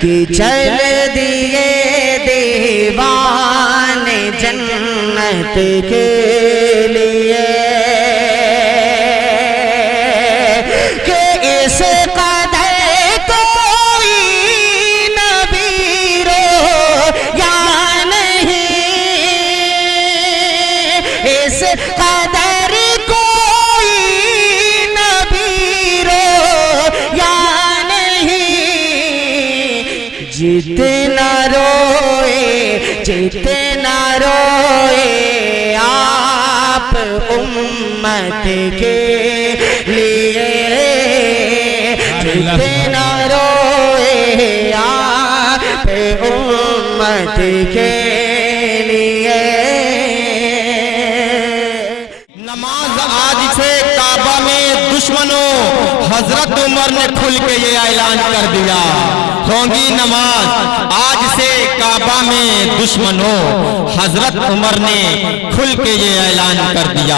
कि चल दिए दीवाने जन्नत के लिए कि इस कदर कोई नबी रो या नहीं, इस कदर कोई नबी रो या नहीं। जितना रोए आप उम्मत के लिए, जितना रोए आप उम्मत के लिए। नमाज आज से काबा में दुश्मनों, हजरत उमर ने खुल के ये ऐलान कर दिया, होंगी नमाज आज से काबा में दुश्मनों, हजरत उमर ने खुल के ये ऐलान कर दिया।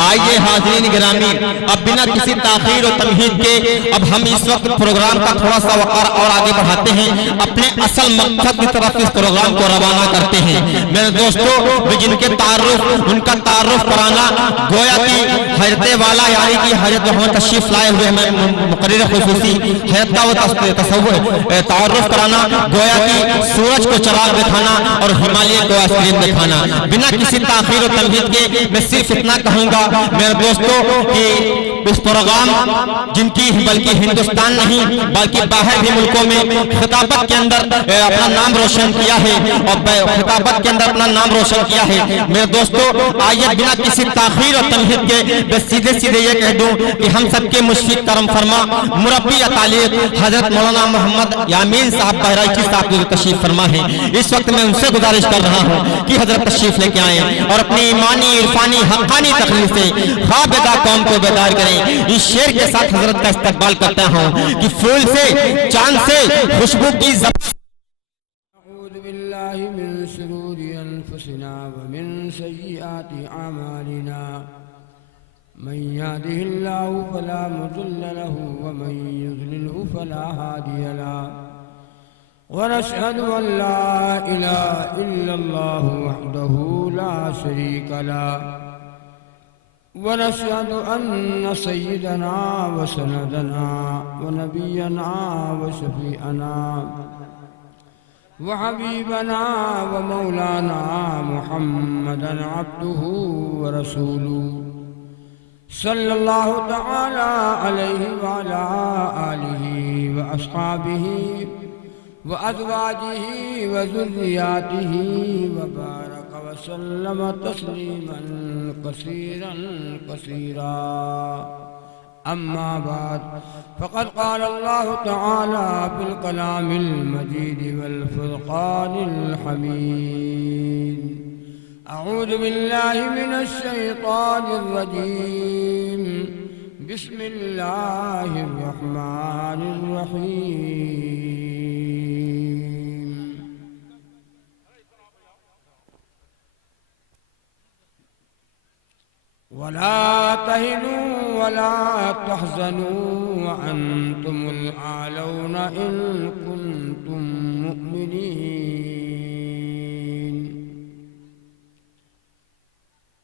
आइए हाज़रीन गिरामी, अब बिना किसी ताख़ीर और तमहीद के अब हम इस वक्त प्रोग्राम का थोड़ा सा वक़ार और आगे बढ़ाते हैं, अपने असल मकसद की तरफ इस प्रोग्राम को रवाना करते हैं। मेरे दोस्तों, जिनके तारुफ उनका तारुफ कराना गोया की हजरत वाला यानी कि हजरत मोहम्मद तशरीफ लाए हुए हमें मुकर्रर खुसूसी हजरत का वो तसव्वुर तारुफ कराना, गोया की सूरज को चराग दिखाना और हिमालय को आइसक्रीम दिखाना। बिना किसी ताख़ीर और तमहीद के मैं सिर्फ इतना कहूँगा मेरे दोस्तों कि इस प्रोग्राम जिनकी बल्कि हिंदुस्तान नहीं बल्कि बाहर भी मुल्कों में खिताबत के अंदर अपना नाम रोशन किया है और खिताबत के अंदर अपना नाम रोशन किया है। मेरे दोस्तों, आइए बिना किसी ताख़ीर और तमहीद के मैं सीधे सीधे ये कह दूं कि हम सबके मुशफ़िक़ करम फरमा मुरब्बी तालीम हजरत मौलाना मोहम्मद यामीन साहब बहराइची साहब जो तशरीफ फरमा है, इस वक्त मैं उनसे गुजारिश कर रहा हूँ कि हजरत तशरीफ लेके आए और अपनी ईमानी इरफानी हक़ानी तक़रीर से ख्वाबेदा कौम को बेदार करें। इस शेर के साथ हजरत का इस्तकबाल करता हूँ कि फूल से चांद से खुशबू की अऊज़ु बिल्लाहि मिन शुरूरि अनफुसिना व मिन सय्यिआति अमालिना मन यहदिहिल्लाहु फला मुज़िल्ल लहु व मन युज़लिल्हु फला हादिय लहु व नशहदु अन ला इलाहा इल्लल्लाहु वहदहु ला शरीका लहु व नशहदु अन्न सय्यदना व सनदना व नबियना व शफीअना व हबीबना व मौलाना मुहम्मदन अब्दुहु व रसूलुहु सल्लल्लाहु तआला अलैहि व अला आलिहि व अस्हाबिहि व अज़वाजिहि व ज़ुर्रिय्यातिहि व बारक व सल्लम तस्लीमन कसीरन कसीरा। अम्मा बाद फ़क़द क़ाल अल्लाहु तआला फ़िल कलामिल मजीद वल फ़ुरक़ानिल हमीद। अऊज़ु बिल्लाहि मिनश शैतानिर रजीम। बिस्मिल्लाहिर रहमानिर रहीम। वला तहिनू वला तहज़नू व अंतुमुल आलौना इन कुंतुम मुमिनीन।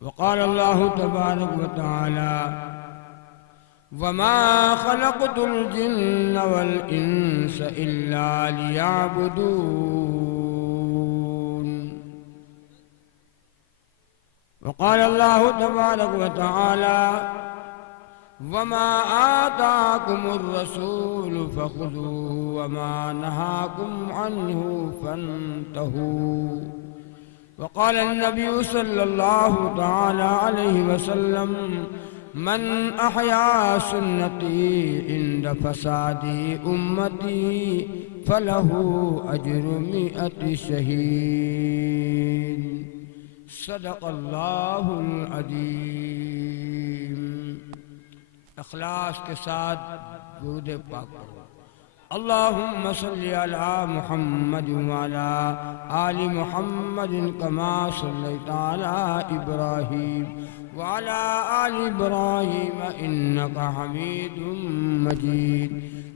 वक़ाल अल्लाहु तबारक व तआला वमा खलक़तुल जिन्न वल इंस इल्ला लियअबुदून। वक़ाल अल्लाहु तबारक व तआला वमा आताकुमुर रसूल फ़ख़ुज़ूहु वमा नहाकुम अन्हु फ़न्तहू। वक़ाल अन्नबी सल्लल्लाहु तआला अलैहि वसल्लम मन अहया सुन्नती इंद फसादी उम्मती फलहु अज्रु मिअति शहीद। सदक़ल्लाहुल अज़ीम। इख़लास के साथ दुरूद पाक पढ़ो। अल्लाहुम्मा सल्लि अला मुहम्मद व अला आलि मुहम्मद कमा सल्लैता अला इब्राहीम व अला आलि इब्राहीम इन्नका हमीदुम मजीद।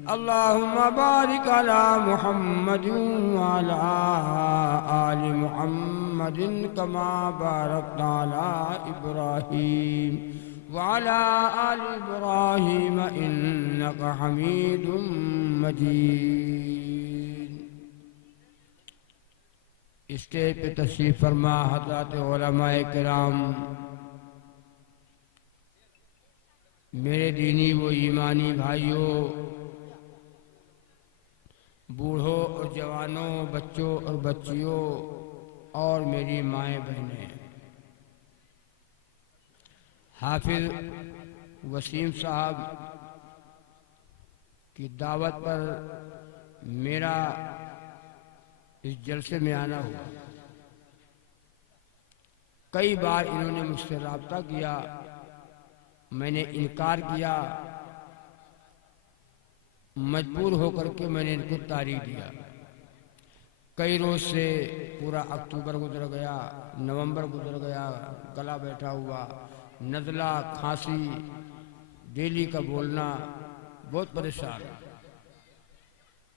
अल्लाहुम्मा बारिक अला मुहम्मदिन व अला आलि मुहम्मदिन कमा बारकता अला इब्राहीम व अला आलि इब्राहीम इन्नका हमीदुम मजीद। स्टेज पे तशरीफ फरमा हज़रात उलमाए किराम, मेरे दीनी व ईमानी भाइयों, बूढ़ों और जवानों, बच्चों और बच्चियों और मेरी माएँ बहनें, हाफिज वसीम साहब की दावत पर मेरा इस जलसे में आना हुआ। कई बार इन्होंने मुझसे राब्ता किया, मैंने इनकार किया, मजबूर होकर के मैंने इनको तारीख दिया। कई रोज से पूरा अक्टूबर गुजर गया, नवंबर गुजर गया, गला बैठा हुआ, नज़ला, खांसी, डेली का बोलना, बहुत परेशान।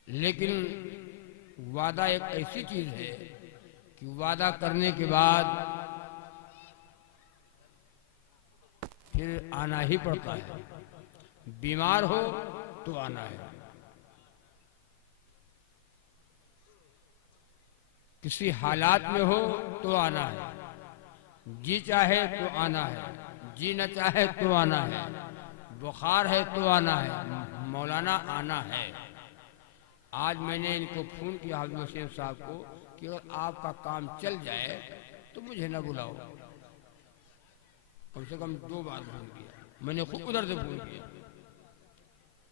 लेकिन वादा एक ऐसी चीज है कि वादा करने के बाद फिर आना ही पड़ता है। बीमार हो तो आना है, किसी हालात में हो तो आना है, जी चाहे तो आना है, जी न चाहे तो आना है, बुखार है तो आना है, मौलाना आना है। आज मैंने इनको फोन किया हाफिज वसीम साहब को कि अगर आपका काम चल जाए तो मुझे न बुलाओ। कम से कम 2 बार फोन किया, मैंने खुद उधर से फोन किया।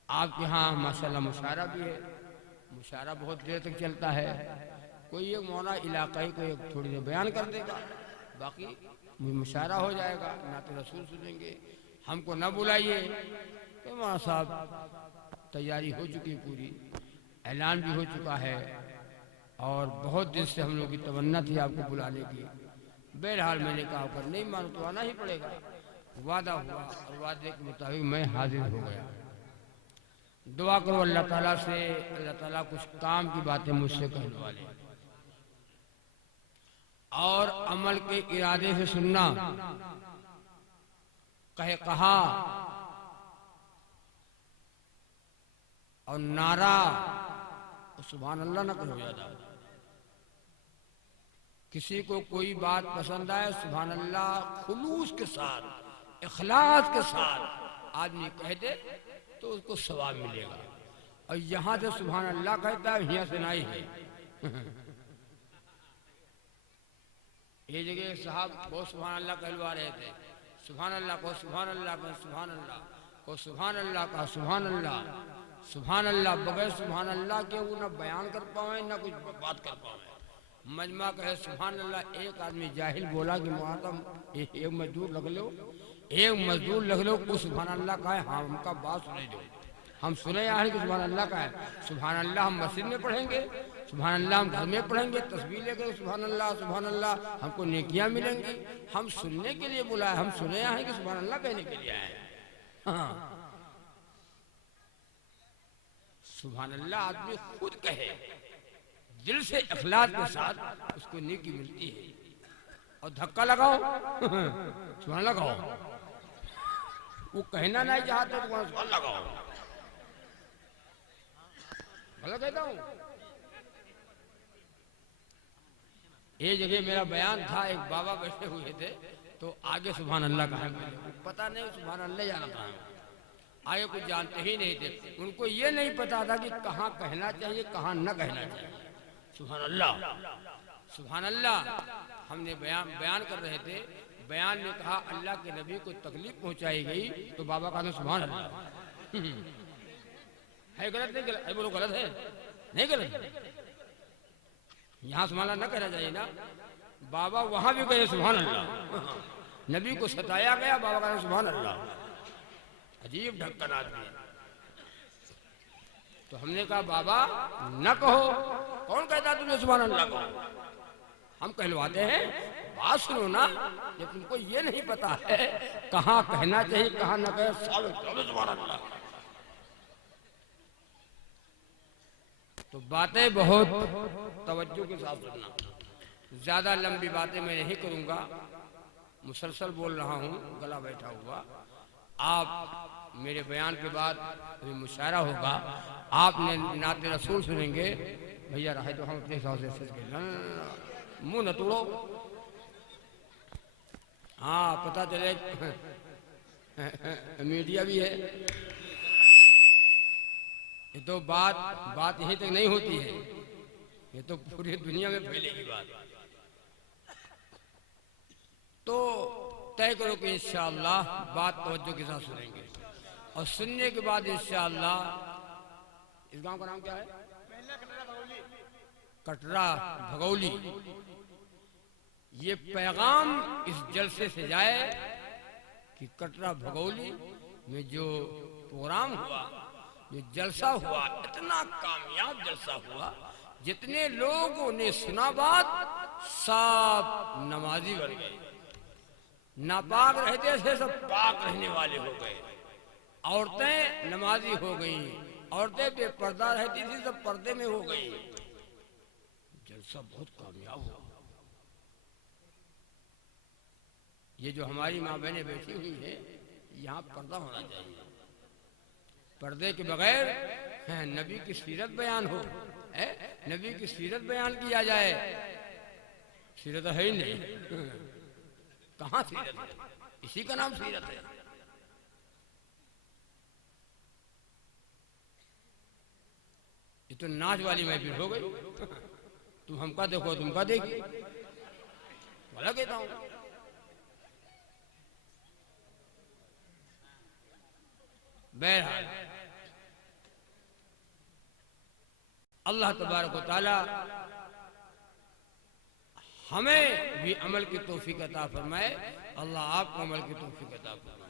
आपके यहाँ माशाल्लाह मुशायरा भी है, मुशायरा बहुत देर तक चलता है। कोई एक मौना इलाकाई को एक थोड़ी देर बयान कर देगा, बाकी मुशायरा हो जाएगा, ना तो रसूल सुनेंगे। हमको न बुलाइए तो मौलाना साहब तैयारी हो चुकी पूरी, ऐलान भी हो चुका है और बहुत दिन से हम लोग की तमन्ना थी आपको बुलाने की। बहरहाल मैंने कहा अगर नहीं मानो तो आना ही पड़ेगा। वादा हुआ और वादे के मुताबिक मैं हाजिर हो गया। दुआ करो अल्लाह ताला से, अल्लाह ताला कुछ काम की बातें मुझसे कहलवा ले और अमल के इरादे से सुनना, कहा और नारा सुभान अल्लाह न कहो ज्यादा। किसी को कोई बात पसंद आए सुभान अल्लाह खुलूस के साथ, इखलास के साथ आदमी कह दे तो उसको सवाब मिलेगा। और यहां से सुभान अल्लाह कहता है, यहाँ से नहीं है। ये जगह साहब बहुत सुभान अल्लाह कहलवा रहे थे, सुभान अल्लाह को, सुभान अल्लाह को, सुभान अल्लाह को, सुभान अल्लाह का, सुभान अल्लाह, सुभान अल्लाह। बगैर सुभान अल्लाह के वो न बयान कर पाए न कुछ बात कर पाए। मजमा कहे सुभान अल्लाह। एक आदमी जाहिल बोला कि मुआतम एक मजदूर लग लो, एक मजदूर लग लो, कुछ सुभान अल्लाह का है। हाँ, हमका बात सुने दो, हम सुने यहाँ कि सुभान अल्लाह का है। सुभान अल्लाह हम मस्जिद में पढ़ेंगे, सुभान अल्लाह हम घर में पढ़ेंगे, तस्बीह लेकर सुभान अल्लाह, सुभान अल्लाह, हमको नेकियां मिलेंगी। हम सुनने के लिए बुलाए, हम सुने यहाँ कि सुभान अल्लाह कहने के लिए आए। हाँ, सुभान अल्लाह आदमी खुद कहे, दिल से इखलास के साथ, उसको नेकी मिलती है। और धक्का लगाओ सुभान लगाओ, वो कहना नहीं चाहते तो वहां सुभान लगाओ। गलत कहता हूं? ये जगह मेरा बयान था, एक बाबा बैठे हुए थे तो आगे सुभान अल्लाह कहा, पता नहीं सुभान अल्लाह जाना था, आगे कुछ जानते ही नहीं थे। उनको ये नहीं पता था कि कहाँ कहना चाहिए, कहाँ न कहना चाहिए। सुभान अल्लाह, सुभान अल्लाह। हमने बयान कर रहे थे, बयान में कहा अल्लाह के नबी को तकलीफ पहुंचाई गई तो बाबा का सुभान अल्लाह। है गलत नहीं? गलत है, बोलो गलत है नहीं? गलत यहाँ सुभान अल्लाह न कहना चाहिए ना। बाबा वहां भी कहे सुभान अल्लाह। नबी को सताया गया, बाबा का सुभान अल्लाह। अजीब ढक्कन आदमी। तो हमने कहा बाबा न कहो। कौन कहता तुमने सुभान अल्लाह को? हम कहलवाते हैं, बात सुनो ना। जब तुमको ये नहीं पता है कहाँ कहना चाहिए, कहाँ न कहे, सुभान अल्लाह। तो बातें बहुत तवज्जो के साथ सुनना। ज्यादा लंबी बातें मैं नहीं करूंगा, मुसलसल बोल रहा हूँ, गला बैठा हुआ। आप मेरे बयान के बाद अभी मुशायरा होगा, आपने नाते रसूल सुनेंगे। भैया रहे तो हम अपने हिसाब से मुंह न तोड़ो। हाँ पता चले मीडिया भी है। ये तो बात यहीं तक नहीं होती है, ये तो पूरी दुनिया में फैलेगी बात। तो तय करो कि इंशाअल्लाह बात तवज्जो के साथ सुनेंगे, और सुनने के बाद इंशाअल्लाह, इस गांव का नाम क्या है? कटरा भगौली। ये पैगाम इस जलसे से जाए कि कटरा भगौली में जो प्रोग्राम हुआ, जो जलसा हुआ, इतना कामयाब जलसा हुआ, जितने लोगों ने सुना बात सब नमाजी बन गए। नापाक रहते थे सब पाक रहने वाले हो गए। औरतें नमाजी हो गईं, औरतें बेपर्दा रहती थी सब पर्दे में हो गई। जलसा बहुत कामयाब हुआ। ये जो हमारी माँ बहनें बैठी हुई हैं, यहाँ पर्दा होना चाहिए। पर्दे के बगैर नबी की सीरत बयान हो, नबी की सीरत बयान किया जाए। सीरत है ही नहीं, कहाँ सीरत है? इसी का नाम सीरत है। ये तो नाच वाली महफिल हो गई। तुम हमका देखो, तुमका देखिए, भला कहता हूं। बहरहाल अल्लाह तबारक व तआला हमें भी अमल की तौफीक अता फरमाए। अल्लाह आपको अमल की तौफीक अता फरमाए।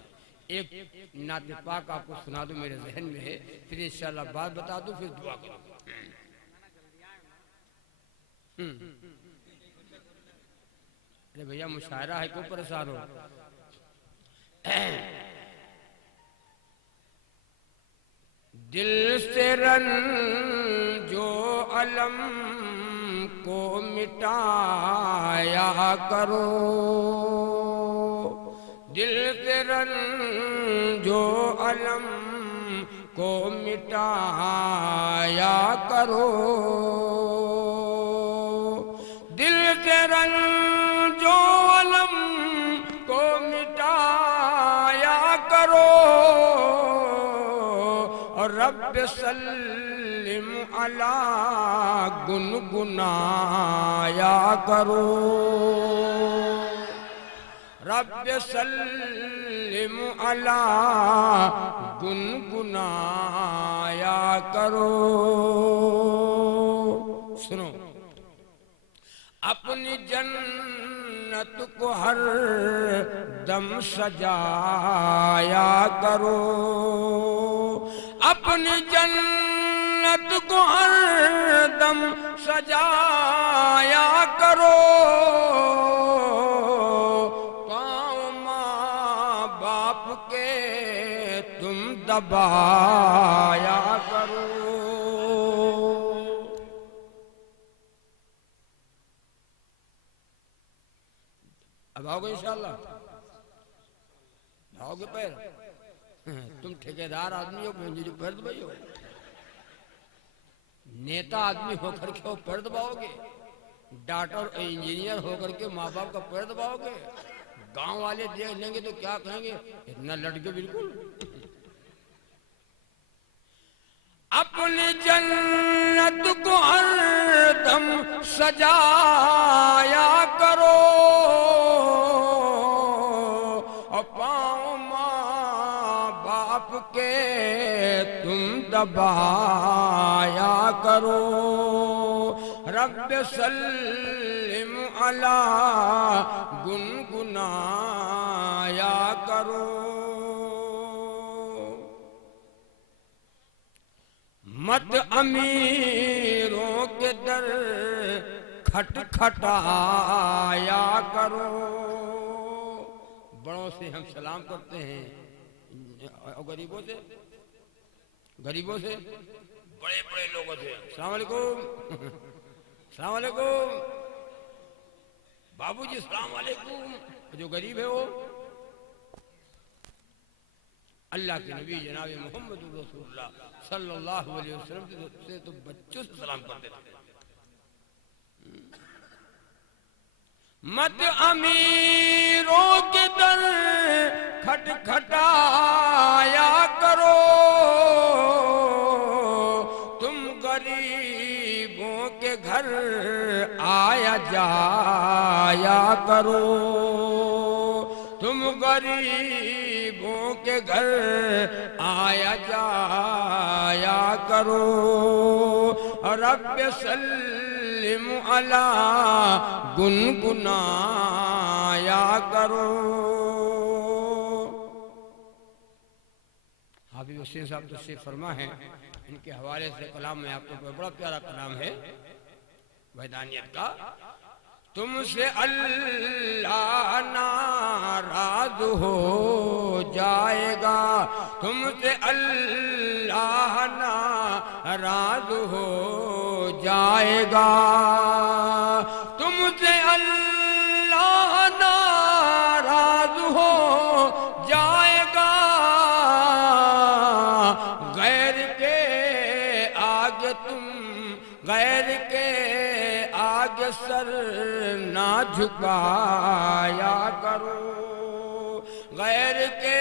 एक नाते पाक आपको सुना दूं, मेरे जहन में है, फिर इंशाअल्लाह बात बता दूं, फिर दुआ करूं। अरे भैया मुशायरा है, क्यों परेशान हो? दिल से रंजो अलम को मिटाया करो, दिल से रंजो अलम को मिटाया करो, दिल से रंजो अलम को मिटाया करो, और रब सल्लिम अला गुनगुनाया करो, रब सल्लिम अला गुनगुनाया करो। सुनो, अपनी जन्नत को हर दम सजाया करो, अपनी जन्नत को हर दम सजाया करो, पाँव माँ बाप के तुम दबाया करो। अब आओगे इंशाअल्लाह, आओगे पैर? तुम ठेकेदार आदमी हो, जो पैर दबाई हो? नेता आदमी होकर के पैर दबाओगे? डॉक्टर इंजीनियर होकर के माँ बाप का पैर दबाओगे? गांव वाले देख लेंगे तो क्या कहेंगे, इतना लड़के बिल्कुल। अपनी जन्नत को हरदम सजाया करो, और पाँव माँ बाप के तुम दबाया करो, रब सल्लिम अला गुनगुनाया करो। मत अमीरों के दर खटखटाया करो, बड़ों से हम सलाम करते हैं और गरीबों से बड़े बड़े लोग थे, अस्सलाम वालेकुम, अस्सलाम वालेकुम, बाबूजी अस्सलाम वालेकुम। जो गरीब है वो अल्लाह के नबी जनाब मोहम्मद रसूलुल्लाह सल्लल्लाहु अलैहि वसल्लम से तो बच्चों से सलाम करते थे। मत अमीरों के दर खटखटाया करो, तुम गरीबों के घर आया जाया करो, तुम गरीबों के घर आया जाया करो। रब्ब सल्लिम अला गुनगुनाया करो। हाफिज हुसैन साहब तो शेख फरमा है, इनके हवाले से कलाम में आपको बड़ा प्यारा कलाम है वैदानियत का। तुमसे अल्लाह नाराज हो जाएगा, तुमसे अल्लाह नाराज हो जाएगा, तुमसे अल्लाह नाराज हो जाएगा। गैर के आगे तुम गैर के आगे सर ना झुकाया करो, गैर के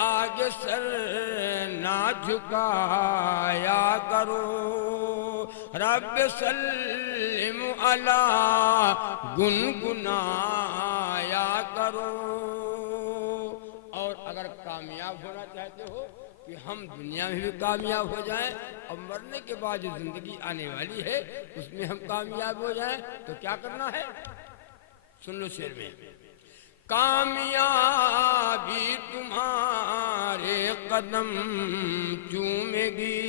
आगे सर ना झुकाया करो। रब्ब सल्लिम अला गुनगुनाया करो। और अगर कामयाब होना चाहते हो कि हम दुनिया में भी कामयाब हो जाएं और मरने के बाद जो जिंदगी आने वाली है उसमें हम कामयाब हो जाएं, तो क्या करना है? सुन लो शेर में, कामयाबी तुम्हारे कदम चूमेगी,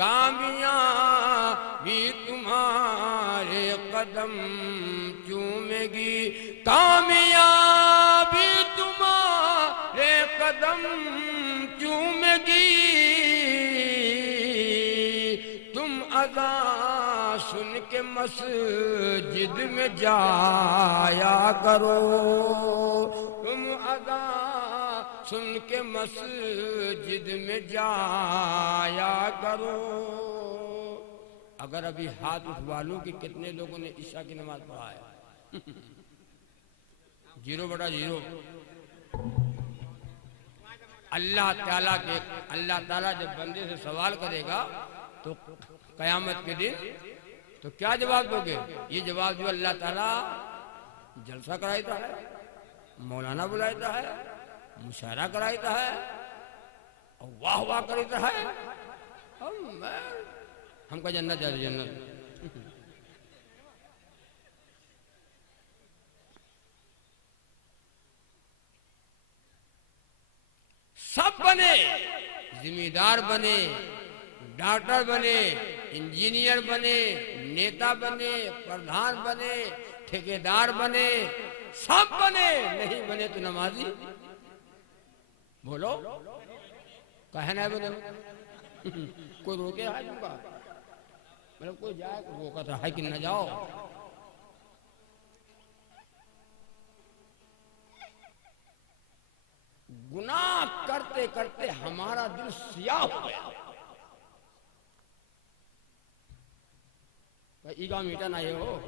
कामयाबी तुम्हारे कदम चूमेगी, कामयाबी तुम्हारे कदम चूमेगी। तुम अज़ा सुन के मस्जिद में जाया करो, तुम अज़ा सुन के मस्जिद में जाया करो। अगर अभी हाथ उठवा लूं कि कितने लोगों ने ईशा की नमाज पढ़ा है? 0/0। अल्लाह ताला जब बंदे से सवाल करेगा तो कयामत के दिन तो क्या जवाब दोगे? ये जवाब जो अल्लाह ताला जलसा कराता है, मौलाना बुलाता है, मुशायरा कराता है और वाह वाह करता है, हमका जन्नत जा रही जन्नत। सब बने, जिम्मेदार बने, डॉक्टर बने, इंजीनियर बने, नेता बने, प्रधान बने, ठेकेदार बने, सब बने, नहीं बने तो नमाजी। बोलो कहे ना बने? कोई रोके है तुमका? मतलब कोई जाए तो रोका था है कि न जाओ। गुनाह करते करते हमारा दिल सियाह हो गया। ईगा मीठा ना ये हो।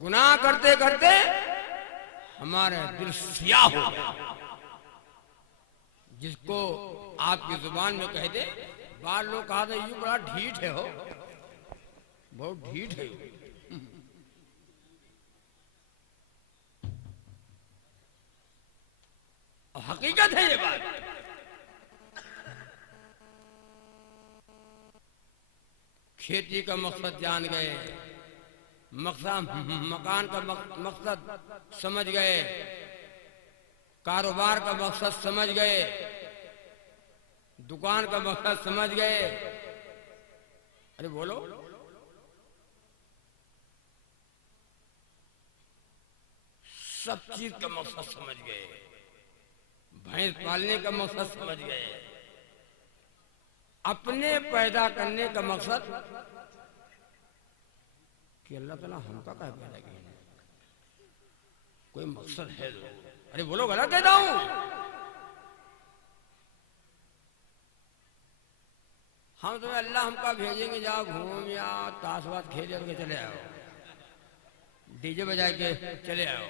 गुनाह करते करते हमारा दिल सियाह हो गया। जिसको आपकी जुबान में कह दे, बार लोग कहा था यू बड़ा ढीठ है हो, बहुत ढीठ है। हकीकत है ये बात। खेती का मकसद जान गए, मकान का मकसद समझ गए, कारोबार का मकसद समझ गए, दुकान का मकसद समझ गए। अरे बोलो, सब चीज का मकसद समझ गए, भैंस पालने का मकसद समझ गए, अपने पैदा करने का मकसद कि अल्लाह ताला हमका क्या पैदा किया, कोई मकसद है तो। अरे बोलो गलत कहता हूं? हम तुम्हें अल्लाह हमका भेजेंगे, जाओ घूम या ताशबाज खेल के चले आओ, डीजे बजा के चले आओ,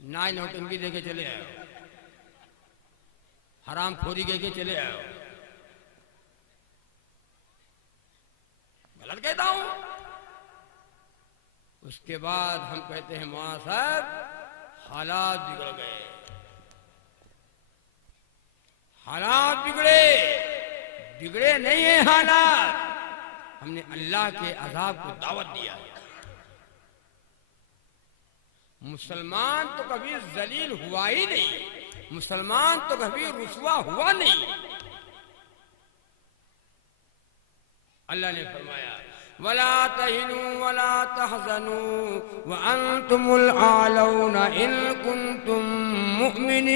नाच नौटंकी दे के चले आओ, हराम खोरी के चले आओ। गलत कहता हूं? उसके बाद हम कहते हैं मौलाना साहब हालात बिगड़ गए, हालात बिगड़े, बिगड़े नहीं है हालात, हमने अल्लाह के अज़ाब को दावत दिया है। मुसलमान तो कभी जलील हुआ ही नहीं, मुसलमान तो कभी रुसवा हुआ नहीं। अल्लाह ने फरमाया वला तहिनु वला तहज़नु व अंतुमुल आलौना इन कुंतुम मुमिनीन।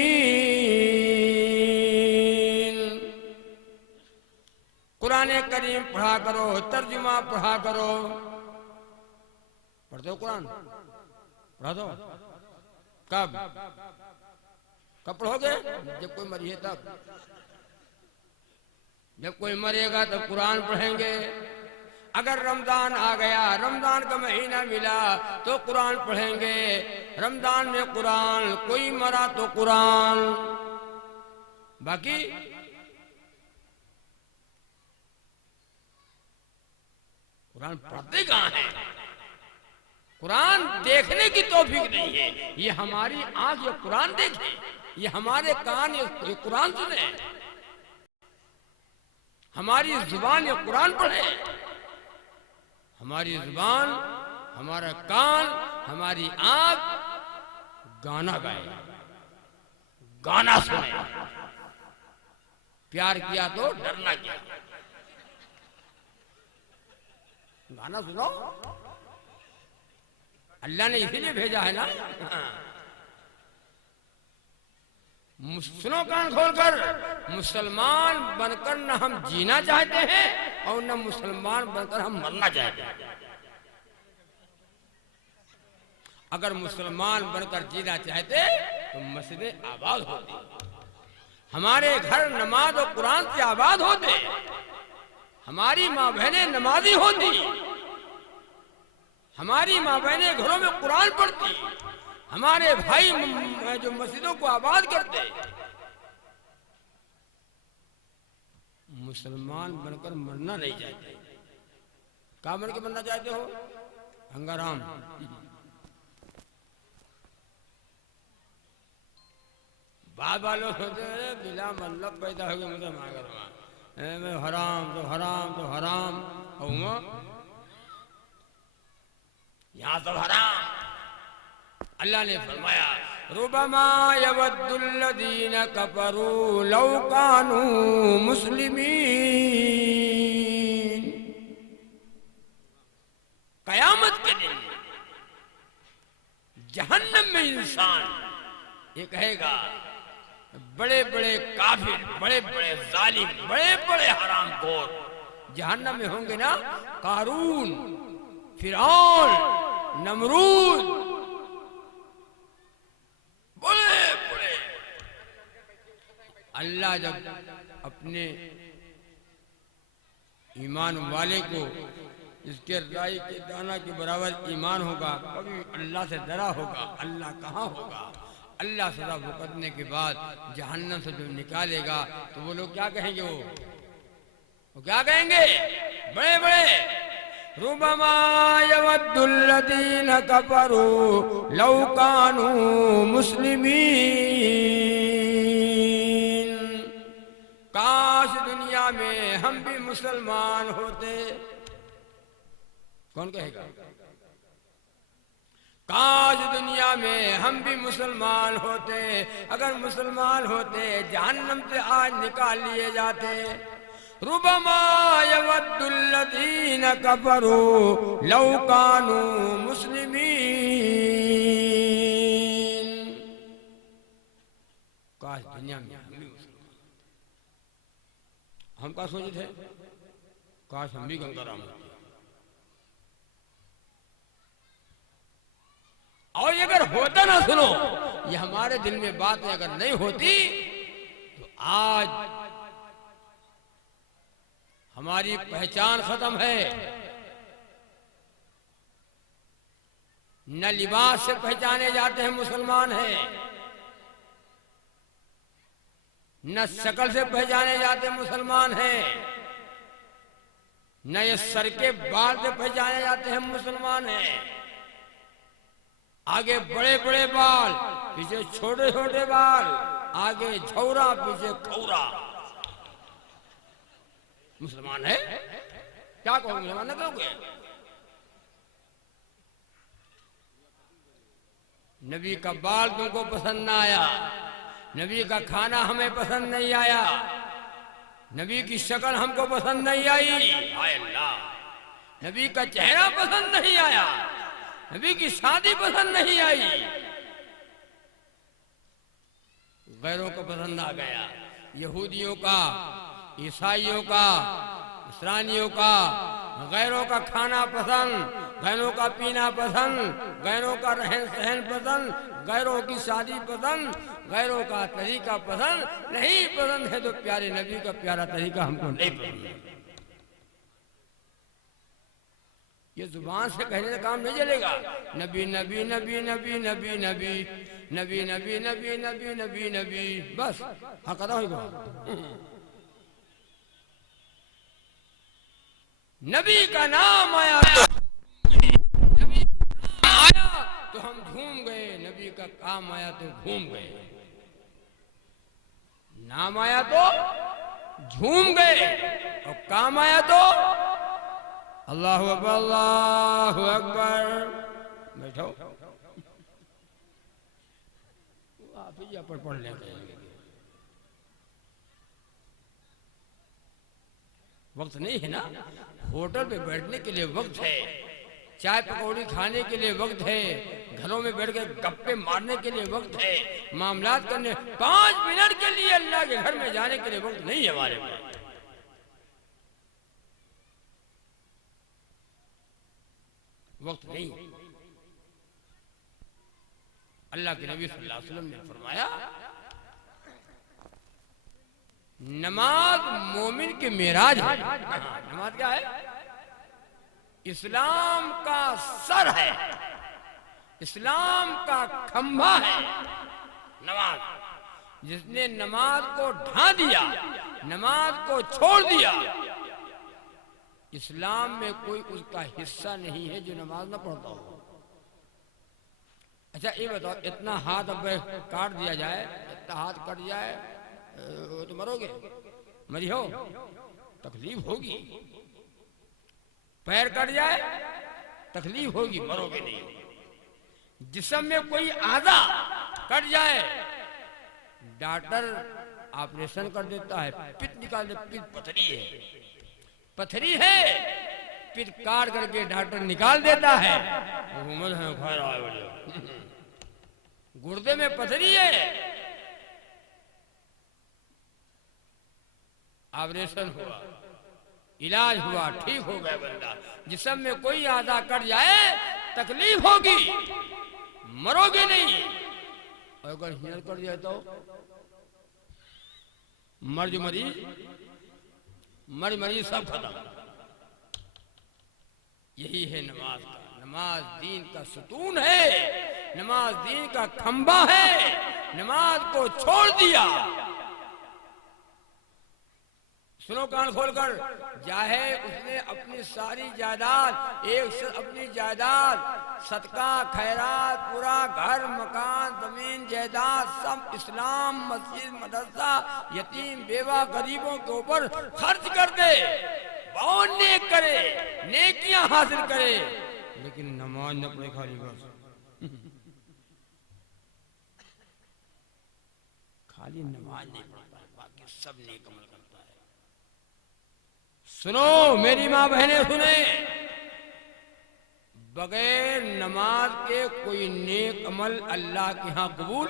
कुरान करीम पढ़ा करो, तर्जुमा पढ़ा करो। पढ़ते हो कुरान? पढ़ा दो। कब कब पढ़ोगे? जब कोई मरिए तब। जब कोई मरेगा तब कुरान पढ़ेंगे। अगर रमजान आ गया, रमजान का महीना मिला तो कुरान पढ़ेंगे। रमजान में कुरान, कोई मरा तो कुरान। बाकी कुरान पढ़ते कहाँ हैं? कुरान देखने की तौफीक नहीं है। ये हमारी आंख ये कुरान देखे, ये हमारे कान ये कुरान सुने, हमारी जुबान ये कुरान पढ़े, हमारी जुबान, हमारा कान, हमारी आंख गाना गाए, गाना सुने। प्यार किया तो डरना क्या, गाना सुनो। अल्लाह ने इसीलिए भेजा है ना। सुनो कान खोलकर, मुसलमान बनकर न हम जीना चाहते हैं और न मुसलमान बनकर हम मरना चाहते हैं। अगर मुसलमान बनकर जीना चाहते तो मस्जिदें आबाद होती, हमारे घर नमाज और कुरान से आबाद होते, हमारी माँ बहनें नमाजी होती, हमारी माँ बहनें घरों में कुरान पढ़ती, हमारे भाई जो मस्जिदों को आबाद करते। मुसलमान बनकर मरना नहीं चाहते। कहाँ बन के मरना चाहते हो? गंगाराम। बाद वालों सोचते बिला मतलब पैदा हो गया मुझे मैं हराम तो हराम तो हराम और यहाँ तो हराम। अल्लाह ने फरमाया रुबमा यवद्दुल्लज़ीन कफरू लौ कानू मुस्लिमीन। कयामत के दिन जहन्नम में इंसान ये कहेगा, बड़े बड़े काफिर, बड़े बड़े जालिम, बड़े बड़े हरामखोर जहन्नम में होंगे ना। कारून, फिरौन, नमरूद, बड़े बड़े। अल्लाह जब अपने ईमान वाले को इसके राई के दाना के बराबर ईमान होगा, कभी अल्लाह से डरा होगा, अल्लाह कहाँ होगा, अल्लाह सजा भुगतने के बाद जहन्नम से जो निकालेगा तो वो लोग क्या कहेंगे? वो क्या कहेंगे? बड़े बड़े रुबमा यवद्दुल्लज़ीन कफरू लौ कानू मुस्लिमीन। काश दुनिया में हम भी मुसलमान होते। कौन कहेगा? काश दुनिया में हम भी मुसलमान होते। अगर मुसलमान होते जहन्नम से आज निकाल लिए जाते। रुबमा यवद्दुल्लज़ीन कफरू लौ कानू मुस्लिमीन। काश दुनिया में हम भी मुसलमान, हम क्या सोचे थे, काश हम भी गंगाराम होते। और ये अगर होता ना, सुनो, ये हमारे दिल में बातें अगर नहीं होती तो आज हमारी पहचान खत्म है। न लिबास से पहचाने जाते हैं मुसलमान हैं, न शक्ल से पहचाने जाते मुसलमान हैं, न ये सर के बाल से पहचाने जाते हैं मुसलमान हैं। आगे बड़े बड़े बाल, पीछे छोटे छोटे बाल, आगे झौरा पीछे खौरा, मुसलमान है। क्या कहोगे, मुसलमान न कहोगे? नबी का बाल तुमको पसंद ना आया, नबी का खाना हमें पसंद नहीं आया, नबी की शक्ल हमको पसंद नहीं आई, हाय अल्लाह, नबी का चेहरा पसंद नहीं आया, नबी की शादी पसंद नहीं आई, गैरों को पसंद आ गया। यहूदियों का, ईसाइयों का, इस्रानियों का, गैरों का खाना पसंद, गैरों का पीना पसंद, गैरों का रहन सहन पसंद, गैरों की शादी पसंद, गैरों का तरीका पसंद नहीं। पसंद है तो प्यारे नबी का प्यारा तरीका हमको नहीं पसंद है। ये जुबान से कहने का काम नहीं चलेगा। नबी नबी नबी नबी नबी नबी नबी नबी नबी नबी नबी नबी, बस हाँ कदा होगा। नबी का नाम आया, नबी का आया तो हम झूम गए, नबी का काम आया तो घूम गए। नाम आया तो झूम गए और काम आया तो अल्लाहु अकबर, अल्लाहु अकबर। बैठो, आप ही पर पढ़ लेंगे। वक्त नहीं है ना, होटल पे बैठने के लिए वक्त है, चाय पकौड़ी खाने के लिए वक्त है, घरों में बैठ के गप्पे मारने के लिए वक्त है, मामलात करने 5 मिनट के लिए अल्लाह के घर में जाने के लिए वक्त नहीं है हमारे पास। वक्त नहीं। अल्लाह के नबी सल्लल्लाहु अलैहि वसल्लम ने फरमाया, नमाज मोमिन के मेराज है। नमाज क्या है? इस्लाम का सर है, इस्लाम का खंभा है नमाज। जिसने नमाज को ढा दिया, नमाज को छोड़ दिया, इस्लाम में कोई उसका हिस्सा नहीं है जो नमाज ना पढ़ता हो। अच्छा ये बताओ, इतना हाथ अब काट दिया जाए, इतना हाथ कट जाए तो मरोगे? मरी हो तकलीफ होगी। पैर कट जाए तकलीफ होगी, मरोगे नहीं। जिस्म में कोई आधा कट जाए, डॉक्टर ऑपरेशन कर देता है, पित्त निकाल दे, पित्त पथरी है, पथरी है, पित्त काट करके डॉक्टर निकाल देता है। गुर्दे में पथरी है, ऑपरेशन हुआ, इलाज हुआ, ठीक हो गया बंदा। जिस्म में कोई आधा कट जाए तकलीफ होगी, मरोगे नहीं। और अगर हियर कट जाए तो मरीज सब खत्म। यही है नमाज का। नमाज दीन का सुतून है, नमाज दीन का खंभा है। नमाज को छोड़ दिया, सुनो कान खोलकर, चाहे उसने अपनी सारी जायदाद, अपनी जायदाद, सदका खैरात, पूरा घर मकान जमीन जायदाद सब इस्लाम, मस्जिद, मदरसा, यतीम बेवा गरीबों के ऊपर खर्च कर दे, बहुत नेक करे, नेकियां हासिल करे, लेकिन नमाज न पढ़े खाली बस। खाली नमाज नहीं पढ़ता, बाकी सब नेक अमल करता है। सुनो मेरी माँ बहनें, सुने, बगैर नमाज के कोई नेक अमल अल्लाह के यहाँ कबूल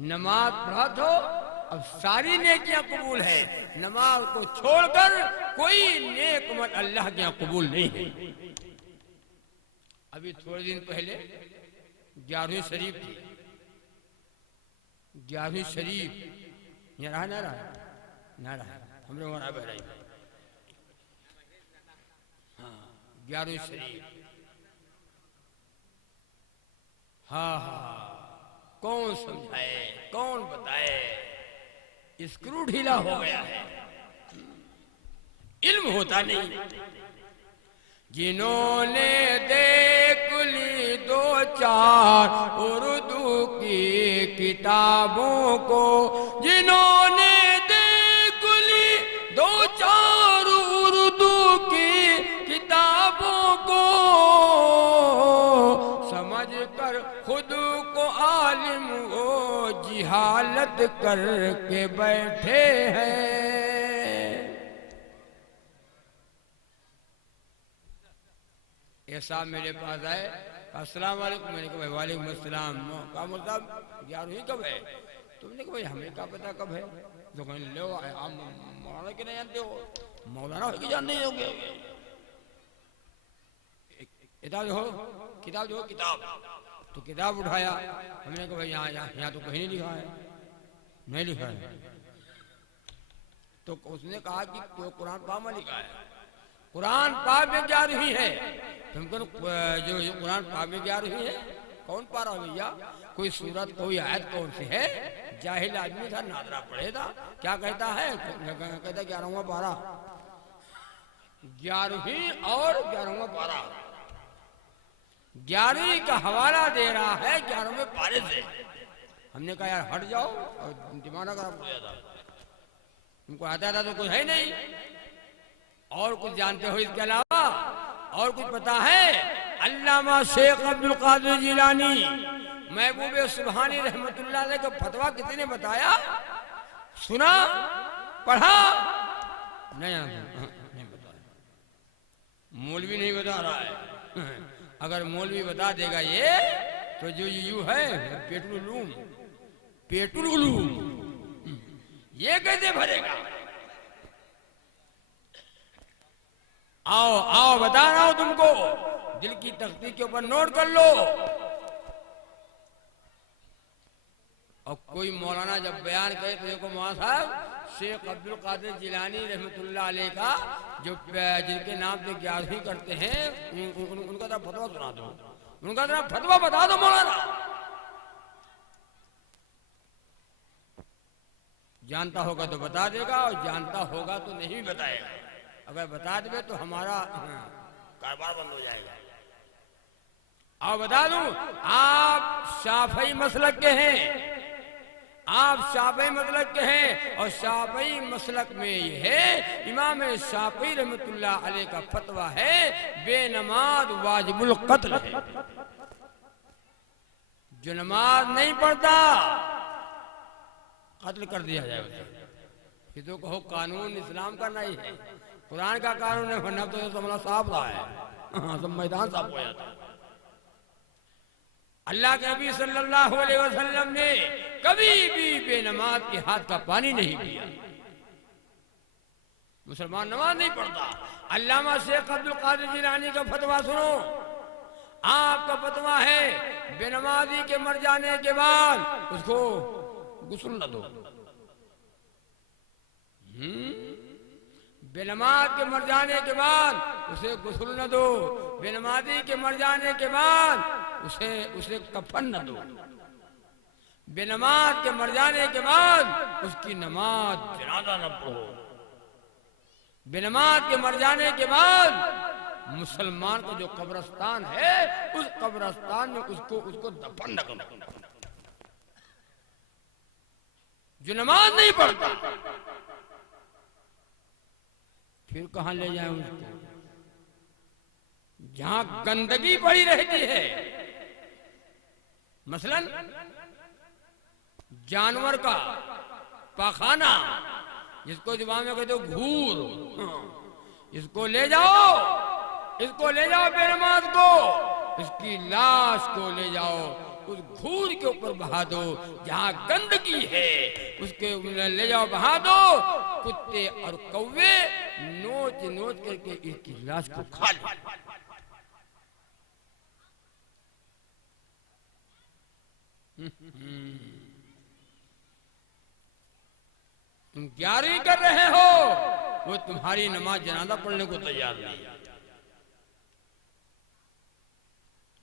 नमाज पढ़ा तो अब सारी नेकियां कबूल है, नमाज को छोड़कर कोई नेक अमल अल्लाह के यहाँ कबूल नहीं है। अभी थोड़े दिन पहले 11वीं शरीफ थी, 11वीं शरीफ यहाँ रहा ना रहा ना रहा, हम लोग वहां बह रही। हाँ 11वीं शरीफ, हाँ हाँ कौन समझाए कौन बताए, स्क्रू ढीला हो गया है, इल्म होता नहीं। जिन्होंने देख ली 2-4 उर्दू की किताबों को, जिन्होंने देख ली 2-4 उर्दू की किताबों को, समझ कर खुद को आलिम वो जिहालत करके बैठे हैं। ऐसा मेरे पास आए, अस्सलाम वालेकुम, मैंने कहा भाई वालेकुम अस्सलाम, कहा मतलब 11वीं कब है? तुमने कहा भाई हमें क्या पता कब है? तो कहने लो आप मौलाना के नहीं जानते हो, मौलाना हो जान नहीं होगे, किताब जो हो किताब जो हो किताब, तो किताब उठाया, हमने कहा भाई यहाँ तो कहीं नहीं लिखा है, नहीं लिखा है। तो उसने कहा कि तो कुरान पाक में लिखा है, कुरान पाक में 11वीं है। तुमको जो कुरान पाक में 11वीं है, कौन पा रहा भैया? कोई सूरत कोई आयत कौन सी है? जाहिल आदमी था, नादरा पढ़े था, क्या कहता है? कहता 11वां पारा, 11वीं और 11वां पारा, 11वीं का हवाला दे रहा है 11वें पारे से। हमने कहा यार हट जाओ, और दिमाग खराब हो जाता, तुमको आता था तो कुछ है नहीं, और कुछ जानते हो इसके अलावा? और कुछ पता है? अल्लामा शेख अब्दुल कादिर जिलानी महबूब सुबहानी रहमतुल्लाह अलैह का फतवा किसी ने बताया, सुना, पढ़ा? नहीं बताया, मौलवी नहीं बता रहा है। अगर मौलवी बता देगा ये तो जो यू है पेट्रोल उलूम ये कैसे भरेगा? आओ आओ बता रहा हूं तुमको, दिल की तख्ती के ऊपर नोट कर लो। और कोई मौलाना जब बयान करे तो देखो मौलाना साहब शेख अब्दुल कादिर जिलानी रहमतुल्लाह अलैह का जो जिनके नाम से 11वीं करते हैं उनका तरफ फतवा सुना दो, उनका तरफ फतवा बता दो मौलाना। जानता होगा तो बता देगा, और जानता होगा तो नहीं बताएगा। अगर बता दे तो हमारा कारोबार बंद हो जाएगा। और बता दूं, आप शाफई मसलक के हैं, आप शाफई मसलक के हैं, और शाफई मसलक में ये है, इमाम शाफई रहमतुल्लाह अलैह का फतवा है बेनमाज वाजिबुल कत्ल है। जो नमाज नहीं पढ़ता कत्ल कर दिया जाए उसे। फिर तो कहो कानून इस्लाम का नहीं है, कुरान का कानून है, वरना तो समझना साफ रहा है, हाँ सब मैदान साफ हो जाता है। अल्लाह के नबी सल्लल्लाहु अलैहि वसल्लम ने कभी भी बेनमाज के हाथ का पानी नहीं पिया। मुसलमान नमाज नहीं पढ़ता। अल्लामा शेख अब्दुल कादिर जिलानी का फतवा सुनो, आपका फतवा है बेनमाजी के मर जाने के बाद उसको गुस्ल न दो। बेनमाज के मर जाने के बाद उसे गुस्ल न दो, बेनमाजी के मर जाने के बाद उसे कफन न दो, बेनमाज के मर जाने के बाद उसकी नमाज जनाजा न पढ़ो, बेनमाज के मर जाने के बाद मुसलमान का जो कब्रिस्तान है उस कब्रिस्तान में उसको दफन न करो। जो नमाज नहीं पढ़ता फिर कहां ले जाए उसको? जहां गंदगी पड़ी रहती है, मसलन जानवर का पाखाना, जिसको जुबान में कहते हो घूर, इसको ले जाओ बेनमाज को, इसकी लाश को ले जाओ उस घूर के ऊपर बहा दो, जहाँ गंदगी है उसके ले जाओ बहा दो, कुत्ते और कौवे नोच नोच करके इसकी लाश को खा लो। तुम 11वीं कर रहे हो, वो तुम्हारी नमाज जनाजा पढ़ने को तैयार नहीं,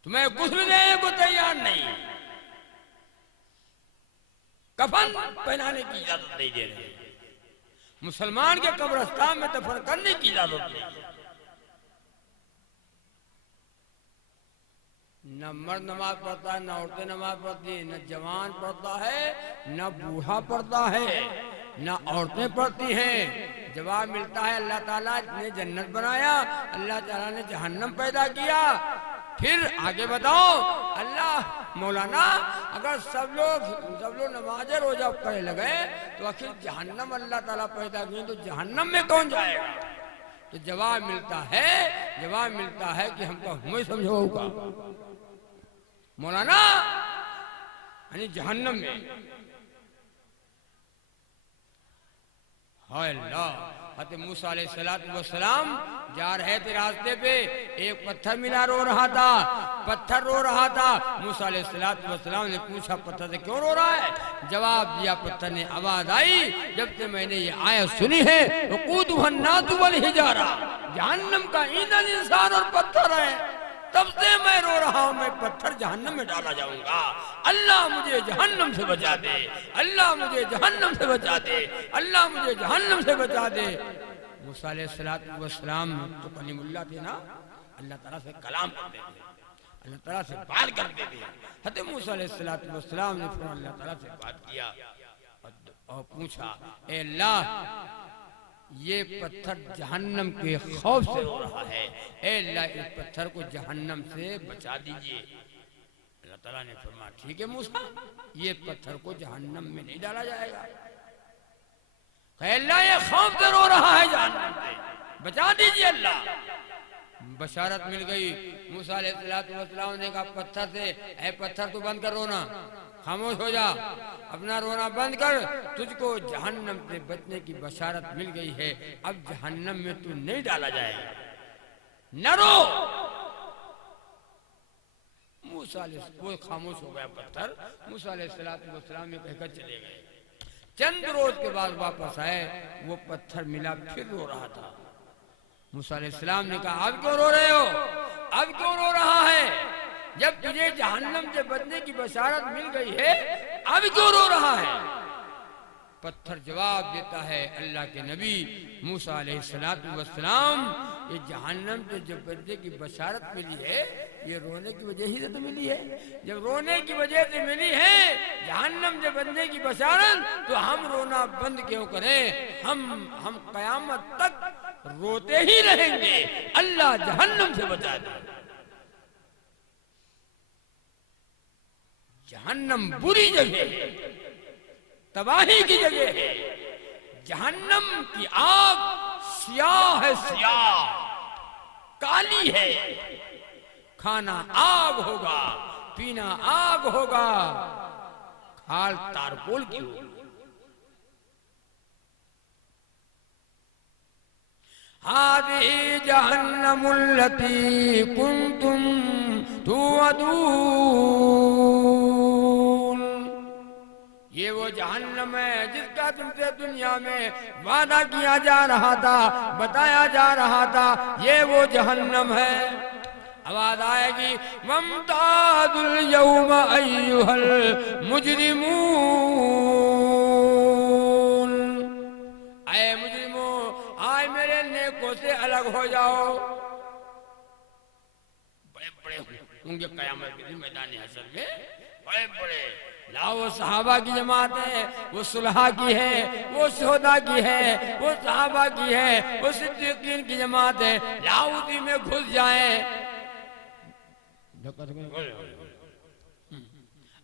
तुम्हें गुस्ल देने को तैयार नहीं, कफन पहनाने की इजाजत नहीं दे रहे, मुसलमान के कब्रिस्तान में दफन करने की इजाजत नहीं। न मर्द नमाज पढ़ता है, न औरतें नमाज पढ़ती है, न जवान पढ़ता है, न बूढ़ा पढ़ता है, न औरतें पढ़ती हैं। जवाब मिलता है अल्लाह ताला ने जन्नत बनाया, अल्लाह ताला ने जहन्नम पैदा किया। फिर आगे बताओ अल्लाह मौलाना, अगर सब लोग नमाज रोजा पढ़ने लगे तो आखिर जहन्नम अल्लाह ताला पैदा किए तो जहन्नम में कौन जाएगा? तो जवाब मिलता है कि हमको हमें समझो होगा मौलाना, यानी जहन्नम में। हाय अल्लाह, हज़रत मूसा अलैहिस्सलाम जा रहे थे, रास्ते पे एक पत्थर मिला, रो रहा था, पत्थर रो रहा था। मूसा अलैहिस्सलाम ने पूछा पत्थर से क्यों रो रहा है? जवाब दिया पत्थर ने, आवाज आई जब से मैंने ये आयत सुनी है, वक़ूदुहन नासु वल हिजारा, जहन्नम का ईंधन इंसान और पत्थर है, तब से मैं रो रहा हूं, मैं पत्थर जहन्नम में डाला जाऊंगा। अल्लाह मुझे जहन्नम से बचा दे, अल्लाह मुझे जहन्नम से बचा दे, अल्लाह मुझे जहन्नम से बचा दे। मूसा अलैहिस्सलाम तो कलीमुल्लाह थे ना, अल्लाह ताला से कलाम करते थे, अल्लाह ताला से बात करते थे। हज़रत मूसा अलैहिस्सलाम ने फिर अल्लाह ताला से बात किया और पूछा, ए अल्लाह, ये पत्थर जहन्नम के खौफ से रो रहा है, ए अल्लाह इस पत्थर को जहन्नम से बचा दीजिए। अल्लाह ताला ने फरमाया ठीक है मूसा, ये पत्थर को जहन्नम में नहीं डाला जाएगा। अल्लाह ये खौफ से रो रहा है, जहन्नम से बचा दीजिए अल्लाह। बशारत मिल गई। मूसा अलैहिस्सलाम ने कहा पत्थर से, ऐ पत्थर तू बंद कर रोना, खामोश हो जा, अपना रोना बंद कर, तुझको जहन्नम से बचने की बशारत मिल गई है, अब जहन्नम में तू नहीं डाला जाएगा, न रो। मूसा वो खामोश हो गया पत्थर। मूसा अलैहिस्सलाम ने कहकर चले गए। चंद रोज के बाद वापस आए, वो पत्थर मिला, फिर रो रहा था। मूसा अलैहिस्सलाम ने कहा अब क्यों रो रहे हो, अब क्यों रो रहा है? जब तुझे जहन्नम से बचने की बशारत मिल गई है, अब क्यों रो रहा है? पत्थर जवाब देता है, अल्लाह के नबी मूसा अलैहिस्सलाम, ये जहन्नम से जब बचने की बशारत मिली है, ये रोने की वजह ही से तो मिली है। जब रोने की वजह से मिली है जहन्नम से बचने की बशारत, तो हम रोना बंद क्यों करें? हम कयामत तक रोते ही रहेंगे, अल्लाह जहन्नम से बचा दे। जहन्नम बुरी जगह है, तबाही की जगह है। जहन्नम की आग स्याह है, स्याह काली है। खाना आग होगा, पीना आग होगा, खाल तारकोल की होगी। हाज़िही जहन्नमुल्लती कुंतुम तुअदून, ये वो जहन्नम है जिसका तुमसे दुनिया में वादा किया जा रहा था, बताया जा रहा था, ये वो जहन्नम है। आवाज आएगी वम्ताजुल यौमा अय्युहल मुजरिमून, ऐ मुजरिमों आज मेरे नेकों से अलग हो जाओ। बड़े बड़े होंगे कयामत के दिन मैदान हशर में, बड़े बड़े लाओ, वो सहाबा की जमात है, वो सुलहा की है, वो शोहदा की है, वो सहाबा की है, वो सिद्दीकीन की जमात है, लाओ उसी में घुस जाए।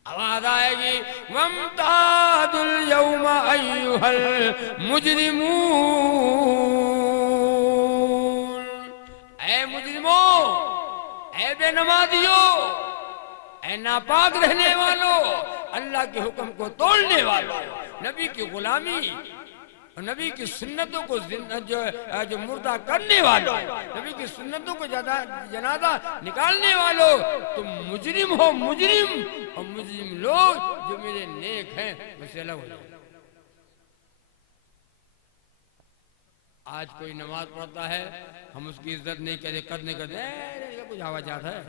आवाज आएगी वम्ताजुल यौमा अय्युहल मुजरिमून, ऐ मुजरिमों, ऐ बेनमाजियों, ऐ ऐ नापाक रहने वालों, अल्लाह के हुक्म को तोड़ने वालों, नबी की गुलामी और नबी की सुन्नतों को जो मुर्दा करने वालों, नबी की सुन्नतों को जनाजा निकालने वालों, तुम मुजरिम हो मुजरिम। और मुजरिम लोग जो मेरे नेक हैं मुझसे अलग हो जाओ। आज कोई नमाज पढ़ता है, हम उसकी इज्जत नहीं करते, करने करते इनका कुछ आवाज आता है,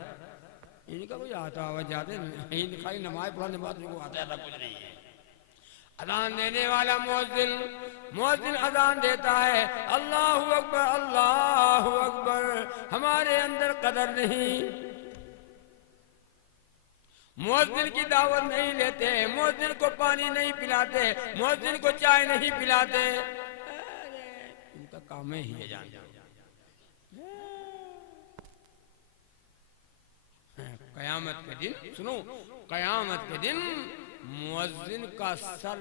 इनका कुछ आता आवाज जाते नहीं, खाली नमाज पढ़ने बाद को आता है, कुछ नहीं है। अजान देने वाला मुअज्जिन, मुअज्जिन अजान देता है, अल्लाहु अकबर अल्लाहु अकबर, हमारे अंदर कदर नहीं, मुअज्जिन की दावत नहीं लेते, मुअज्जिन को पानी नहीं पिलाते, मुअज्जिन को चाय नहीं पिलाते, इनका काम ही है जान। कयामत के दिन सुनो, कयामत के दिन मुअज्जिन का सर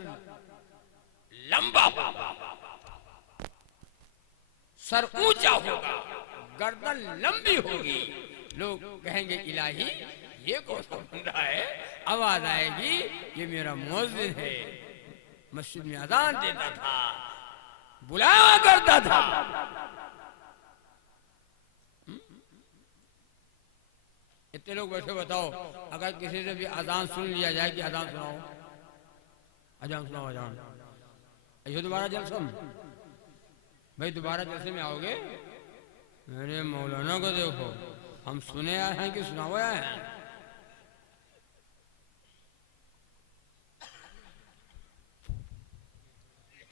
लंबा होगा, सर ऊंचा होगा, गर्दन लंबी होगी। लोग कहेंगे इलाही ये कौन सा बंदा है, आवाज आएगी ये मेरा मुअज्जिन है, मस्जिद में अजान देता था, बुलाया करता था। इतने लोग बैठे, बताओ अगर किसी से भी अजान सुन लिया जाए कि अजान सुनाओ, अजान सुनाओ, अजान, ये दोबारा जलसा भाई, दोबारा जलसे में आओगे, मेरे मौलाना को देखो, हम सुने आए हैं कि सुनाओ आए हैं।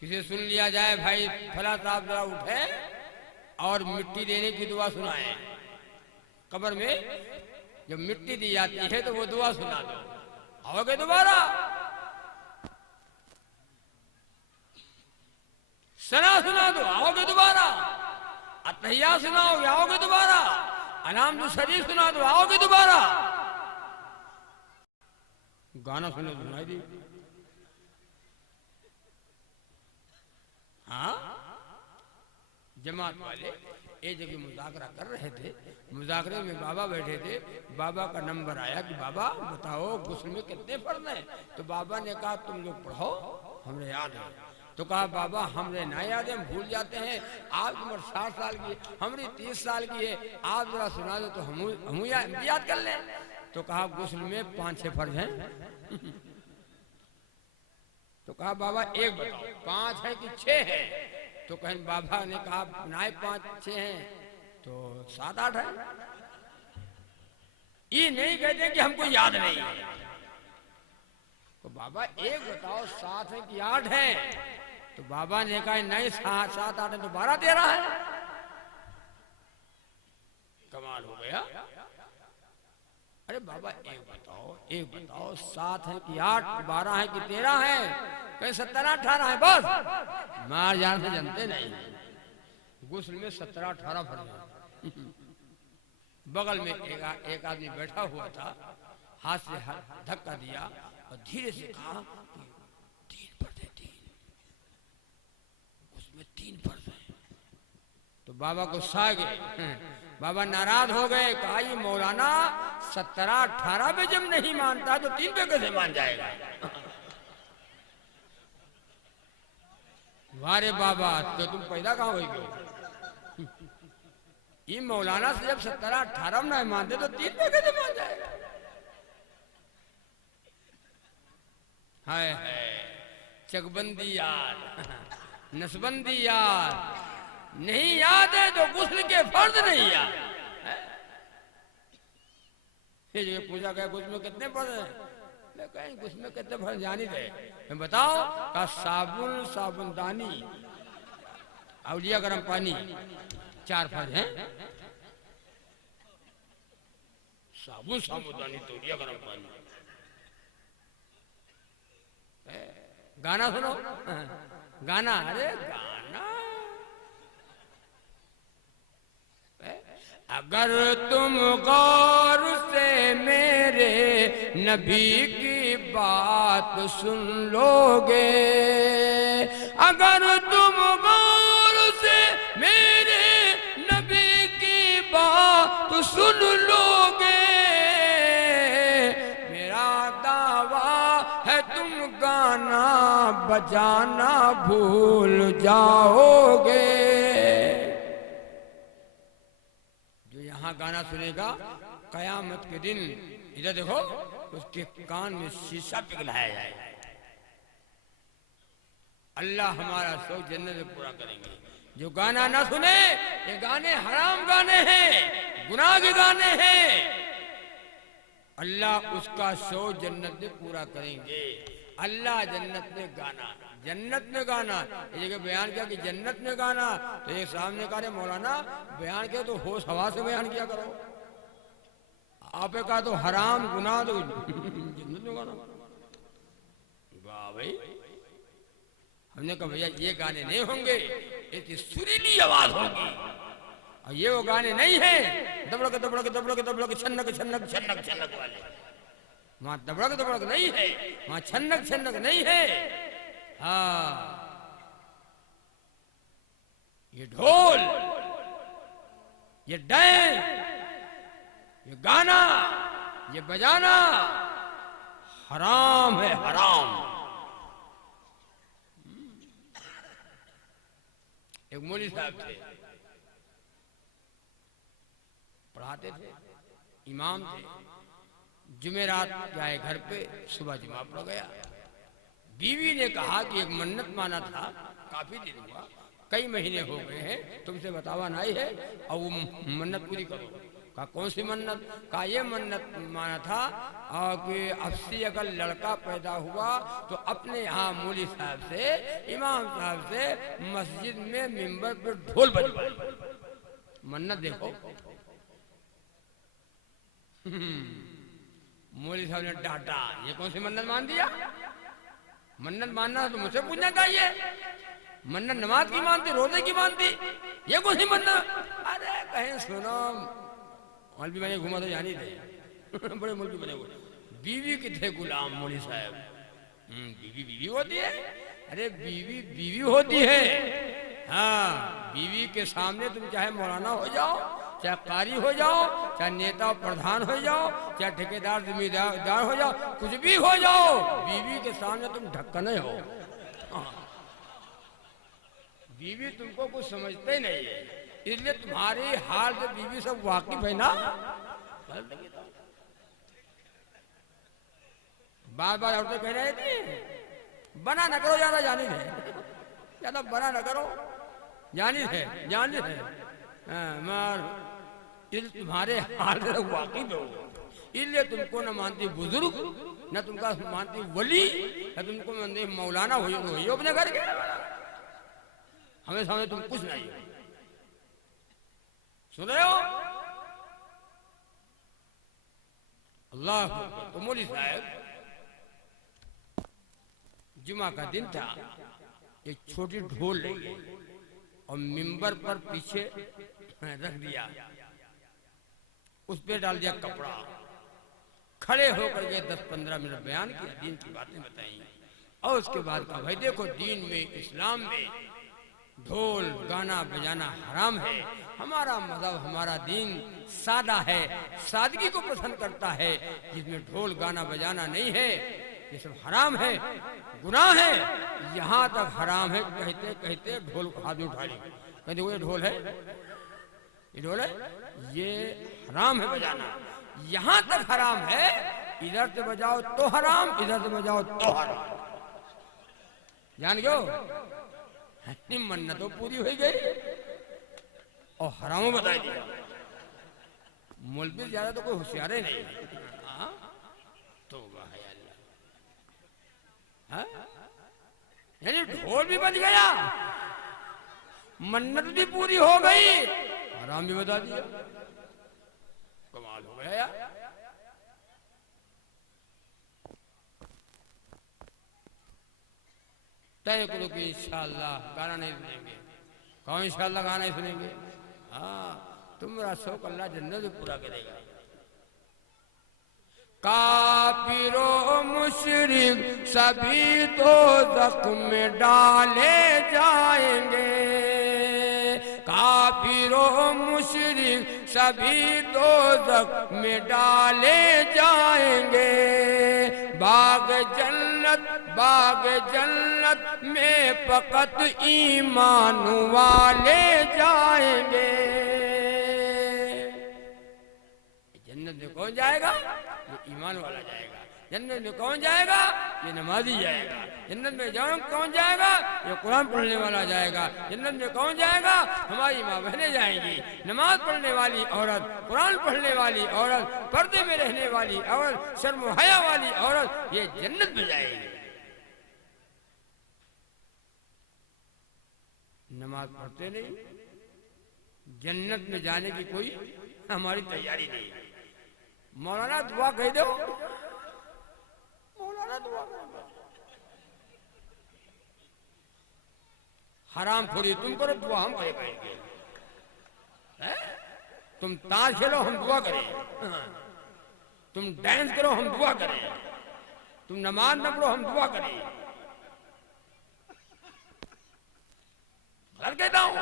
किसी सुन लिया जाए भाई फला साहब जरा उठे और मिट्टी देने की दुआ सुनाए, कब्र में जब मिट्टी दी जाती है तो वो दुआ सुना दो, आओगे दोबारा, सना सुना दो, आओगे दोबारा, अतहिया सुनाओगे, आओगे दोबारा, अनाम शरीफ सुना दो, आओगे दोबारा, गाना सुने सुनाई दी। हाँ, जमात वाले एक जगह मुज़ाकरा कर रहे थे, मुज़ाकरे में बाबा बैठे थे, बाबा का नंबर आया कि बाबा बताओ गुस्ल में कितने फर्ज हैं, तो बाबा ने कहा तुम लोग पढ़ो, हमने याद है। तो कहा बाबा हमने ना याद है, हम भूल जाते हैं, आपकी उम्र 60 साल की है, हमारी 30 साल की है, आप जरा सुना दो तो हम याद कर लें। तो कहा गुस्ल में 5-6 फर्ज हैं। तो कहा बाबा एक बताओ, 5 है कि 6 है? तो कहें बाबा ने कहा ना 5-6 हैं तो 7-8 है। ये नहीं कहते कि हमको याद नहीं है। तो बाबा एक बताओ 7 है कि 8 है? तो बाबा ने कहा नहीं 7-8 है तो 12-13 है। कमाल हो गया। अरे बाबा एक बताओ 7 है कि 8, 12 है कि 13 है? कहीं 17-18 है बस। मार जान से जानते नहीं, गुस्ल में 17-18 फर्ज है। बगल में एक आदमी बैठा हुआ था, हाथ से धक्का दिया और धीरे से कहा 3 फर्ज है, 3, उसमें 3 फर्ज है। तो बाबा गुस्सा गए, बाबा नाराज हो गए, कहा ये मौलाना 17-18 पे जब नहीं मानता तो 3 पे कैसे मान जाएगा? वारे बाबा तो तुम पैदा कहाँ होगी? ये मौलाना से जब 17-18 नहीं मानते तो 3 पे कैसे मान जाएगा? हाय चकबंदी याद, नसबंदी याद, नहीं याद है तो गुस्ल के फर्ज नहीं याद। ये पूछा गया गुस्ल में कितने फर्ज हैं? कहीं गुस्ल में कितने फर्ज जानी थे? मैं बताओ का साबुनदानी, औलिया गरम पानी, 4 फर्ज हैं। साबुनदानी तौलिया गरम पानी। गाना सुनो, गाना, अरे गाना। अगर तुम गौर से मेरे नबी की बात सुन लोगे, अगर तुम गौर से मेरे नबी की बात सुन लोगे, बजाना भूल जाओगे। जो यहाँ गाना सुनेगा कयामत के दिन, इधर देखो, उसके कान में शीशा पिघलाया जाएगा। अल्लाह हमारा शौक जन्नत में पूरा करेंगे। जो गाना ना सुने, ये गाने हराम गाने हैं, गुनाह के गाने हैं, अल्लाह उसका शौक जन्नत में पूरा करेंगे। अल्लाह जन्नत में गाना, जन्नत में गाना, ये जगह बयान किया कि जन्नत में गाना, तो एक सामने कहा मौलाना बयान किया तो होश हवा से बयान किया करो। आपने कहा तो हराम गुनाह तो जन्नत में गाना। वाह भाई, हमने कहा भैया ये गाने नहीं होंगे, इसकी सुरीली आवाज होगी। और ये वो गाने नहीं है दबड़क दबड़क दबड़क दबड़क छन्नक छन्नक छन्नक छन्नक वाले। वहां दबड़क दबड़क नहीं है, वहां छन्नक छन्नक नहीं है। हाँ, ये ढोल, ये डैन, ये गाना, ये बजाना हराम है, हराम। एक मौलवी साहब थे, पढ़ाते थे, इमाम थे। जुमेरात गए घर पे, सुबह जुमा पड़ गया। बीवी ने कहा कि एक मन्नत माना था, काफी दिन हुआ, कई महीने हो गए हैं, तुमसे बतावा नहीं है, और वो मन्नत पूरी करो। कहा कौन सी मन्नत? कहा ये मन्नत माना था कि अब से अगर लड़का पैदा हुआ तो अपने यहाँ मौलवी साहब से, इमाम साहब से मस्जिद में मिंबर पर ढोल बजवाए। मन्नत देखो। मौलवी साहब ने डांटा, ये कौन सी मन्नत मान दिया? मन्नत मानना तो मुझसे पूछना चाहिए। मन्नत नमाज की मानती, रोजे की मानती, ये कौन सी मन्नत? अरे कहीं सुनो, मौलवी मैंने घुमा तो जानी थे बड़े मौलवी बने हुए। बीवी के थे गुलाम मौलवी साहब। बीवी बीवी होती है? अरे बीवी बीवी होती है। हाँ, बीवी के सामने तुम चाहे मौलाना हो जाओ, चाहे कारी हो जाओ, चाहे नेता प्रधान हो जाओ, चाहे ठेकेदार जिम्मेदार हो जाओ, कुछ भी हो जाओ, बीवी के सामने तुम ढक्कन हो। बीवी तुमको कुछ समझते ही नहीं है, इसलिए तुम्हारे हाल से बीवी सब वाकिफ है ना। बार बार औरतें कह रहे थे बना न करो, ज्यादा जानी है, ज्यादा बना न करो, जानी है, जानी है। मार तुम्हारे हाल से वाकिफ हो, इसलिए तुमको न मानती बुजुर्ग, न तुमका मानती वली, न तुमको मानती मौलाना हो अपने घर के। हमें सामने तुम कुछ नहीं हो। सुन रहे हो? अल्लाह। तो मौलवी साहब, जुमा का दिन था, एक छोटी ढोल ले गए और मिंबर पर पीछे रख दिया, उस पे डाल दिया कपड़ा, खड़े होकर के 10-15 मिनट बयान किया, दीन की बातें बताई। और उसके बाद कहा भाई देखो, दीन में, इस्लाम में ढोल गाना बजाना हराम है। हमारा मज़हब, हमारा दीन सादा है, सादगी को पसंद करता है, जिसमें ढोल गाना बजाना नहीं है, ये सब हराम है, गुनाह है। यहाँ तक हराम है कहते कहते ढोल को हाथ में उठा ली, कहते वो ये ढोल है, ये ढोल है, ये हराम है बजाना। यहाँ तक हराम है, इधर से बजाओ तो हराम, इधर से बजाओ तो हराम। जान गयो, मन्नत तो पूरी हो गई और हराम बता दिया। मौलवी ज्यादा तो कोई होशियार नहीं। तो यानी ढोल भी बज गया, मन्नत भी पूरी हो गई, हराम भी बता दिया। कमाल हो गया यार। तय करो कि इंशाअल्लाह गाना नहीं सुनेंगे। कौन इंशाअल्लाह गाना नहीं सुनेंगे? हाँ, तुम्हारा शौक अल्लाह जन्नत में पूरा करेगा। काफिरो मुशरिक सभी दोज़ख में डाले जाएंगे। काफिरो मुशरिक सभी दोज़ख में डाले जाएंगे। बाग जन्नत बाग जन्नत में फकत ईमान वाले जाएंगे। जन्नत में कौन जाएगा? ये ईमान वाला जाएगा। जन्नत में कौन जाएगा? ये नमाजी जाएगा। जन्नत में कौन जाएगा? ये कुरान पढ़ने वाला जाएगा। जन्नत में कौन जाएगा? हमारी माँ बहनें जाएंगी। नमाज पढ़ने वाली औरत, कुरान पढ़ने वाली औरत, पर्दे में रहने वाली औरत, शर्म हया वाली औरत, ये जन्नत में जाएगी। नमाज पढ़ते नहीं, जन्नत में जाने की कोई हमारी तैयारी नहीं। मौलाना दुआ कह दो, मौलाना दुआ कह दो। हराम खोरी तुम करो, दुआ हम करे पाएंगे। तुम ताश खेलो, हम दुआ करें। तुम डांस करो, हम दुआ करें। तुम नमाज न पढ़ो, हम दुआ करें। गलत कहता हूं?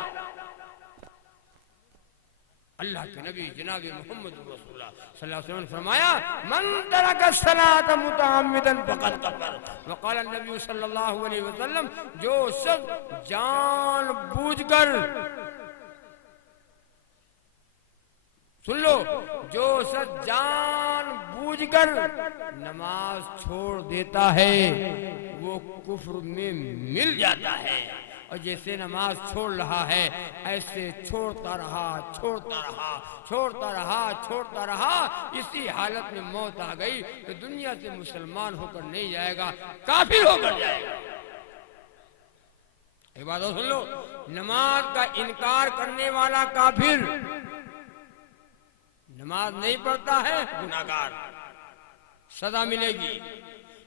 अल्लाह के नबी जनाब मोहम्मद रसूलुल्लाह सल्लल्लाहु अलैहि वसल्लम ने फरमाया, मन तरक सलात मुतअम्मिदन फक़द कफ़र। वक़ाल नबी सल्लल्लाहु अलैहि वसल्लम, जो शख्स जानबूझकर, सुन लो, जो शख्स जानबूझकर नमाज छोड़ देता है वो कुफ्र में मिल जाता है। और जैसे नमाज छोड़ रहा है ऐसे छोड़ता रहा, छोड़ता रहा, छोड़ता रहा, छोड़ता रहा, इसी हालत में मौत आ गई तो दुनिया से मुसलमान होकर नहीं जाएगा, काफिर होकर जाएगा। एक बात और सुन लो, नमाज का इनकार करने वाला काफिर, नमाज नहीं पढ़ता है गुनाहगार, सजा मिलेगी।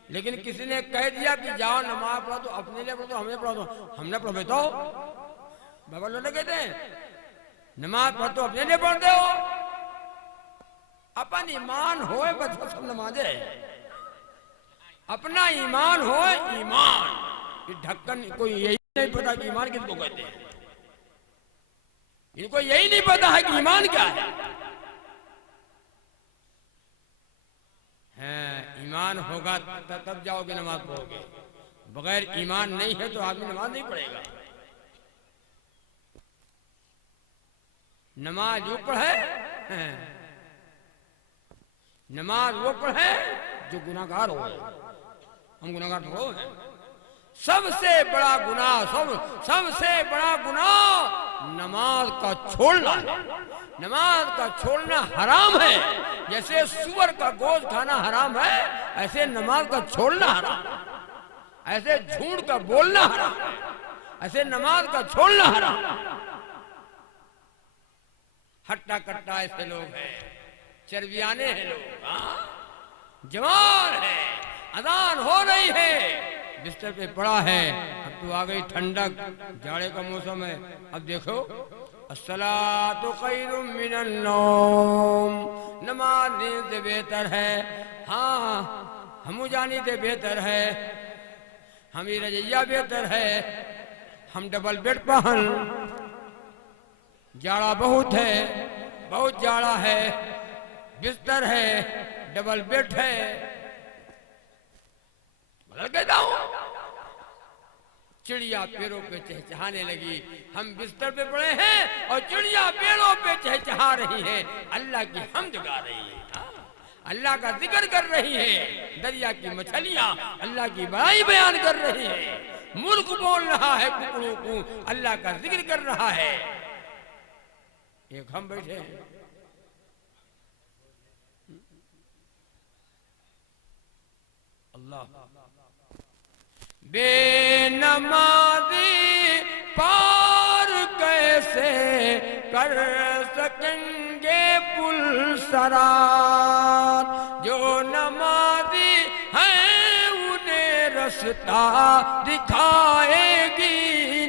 लेकिन किसी ने कह दिया कि जाओ नमाज पढ़ो, तो अपने लिए पढ़ो, तो हमें पढ़ो, तो हमने पढ़े तो बाबा लोग कहते हैं नमाज पढ़ो तो अपने लिए पढ़ते हो। अपन ईमान होए बस सब नमाजे, अपना ईमान होए ईमान। ये ढक्कन कोई यही नहीं पता कि ईमान किसको कहते हैं। इनको यही नहीं पता है कि ईमान क्या है। ईमान होगा तब जाओगे नमाज पढ़ोगे, बगैर ईमान नहीं है तो आदमी नमाज नहीं पढ़ेगा। नमाज वो पढ़े, नमाज वो पढ़े जो गुनाहगार हो। हम गुनाहगार थोड़ो हैं। सबसे बड़ा गुनाह, सबसे बड़ा गुनाह नमाज का छोड़ना है। नमाज का छोड़ना हराम है। जैसे सुअर का गोश्त खाना हराम है, ऐसे नमाज का छोड़ना हराम है। ऐसे झूठ का बोलना हराम है, ऐसे नमाज का छोड़ना हराम है। हट्टा कट्टा ऐसे लोग हैं, चर्बियाने हैं लोग। जवान है, अजान हो रही है, बिस्तर पे पड़ा है। अब तो आ गई ठंडक, जाड़े का मौसम है। अब देखो, अस्सलातु खैरुम मिनन नौम, नमाज नींद से बेहतर है। हाँ, हम जानी से बेहतर है, हमी रजैया बेहतर है। हम डबल बेड पहन, जाड़ा बहुत है, बहुत जाड़ा है, बिस्तर है, डबल बेड है। कहता हूं, चिड़िया पेड़ों पे चहचहाने लगी। हम बिस्तर पे पड़े हैं और चिड़िया पेड़ों पे चहचहा रही है, अल्लाह की हमद गा रही है, अल्लाह का जिक्र कर रही है। दरिया की मछलियां अल्लाह की बड़ाई बयान कर रही है। मुर्ग बोल रहा है कुकड़ों को, अल्लाह का जिक्र कर रहा है। एक हम बैठे हैं, अल्लाह बेनमाजी पार कैसे कर सकेंगे पुल सरात। जो नमाजी हैं उन्हें रास्ता दिखाएगी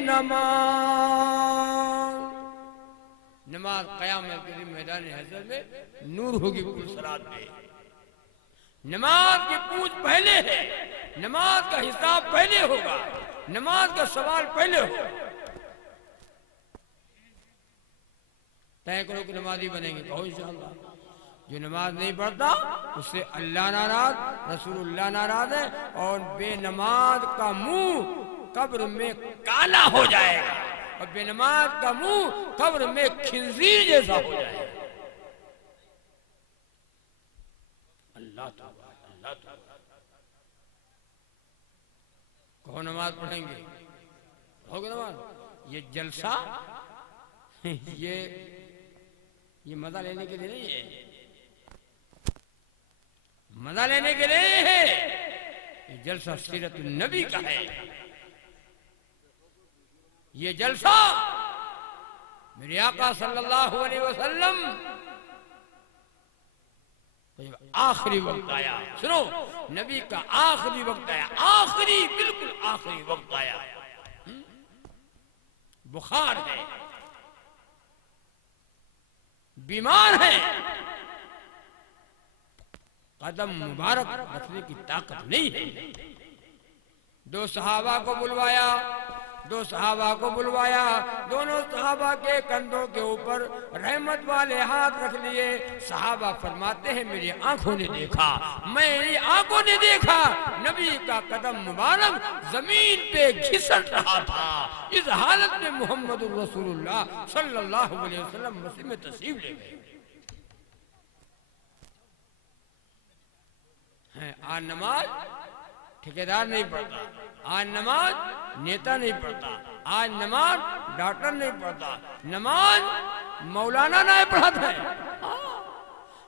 नमाज। नमाज क़यामत के दिन मैदान हशर में नूर होगी पुल सरात में। नमाज की पूछ पहले है, नमाज का हिसाब पहले होगा, नमाज का सवाल पहले होगा। तय करो कि नमाजी बनेंगे, कहो इंशाअल्लाह। जो नमाज नहीं पढ़ता उससे अल्लाह नाराज, रसूलुल्लाह नाराज है, और बेनमाज का मुंह कब्र में काला हो जाएगा, और बेनमाज का मुंह कब्र में खिंजीर जैसा हो जाएगा। अल्लाह तौबा, अल्लाह तौबा। कौन नमाज पढ़ेंगे? होगा नमाज। ये जलसा ये मजा लेने के लिए नहीं है, मजा लेने के लिए है। ये जलसा सीरत नबी का है। ये जलसा मेरे आका सल्लल्लाहु अलैहि वसल्लम आखिरी वक्त आया, सुनो, नबी का आखिरी वक्त आया, आखिरी, बिल्कुल आखिरी वक्त आया। बुखार है, बीमार है, कदम मुबारक रखने की ताकत नहीं है। दो सहाबा को बुलवाया, दोनों सहाबा के कंधों के ऊपर रहमत वाले हाथ रख लिए। सहाबा फरमाते हैं मेरी आंखों ने देखा, मेरी आंखों ने देखा, नबी का कदम मुबारक जमीन पे घिसट रहा था। इस हालत में मोहम्मद रसूलुल्लाह सल्लल्लाहु अलैहि वसल्लम मसीह में तशरीफ ले गए हैं। आज नमाज ठेकेदार नहीं पढ़ता, आज नमाज नेता नहीं पढ़ता, आज नमाज डॉक्टर नहीं पढ़ता, नमाज मौलाना नहीं पढ़ाते हैं,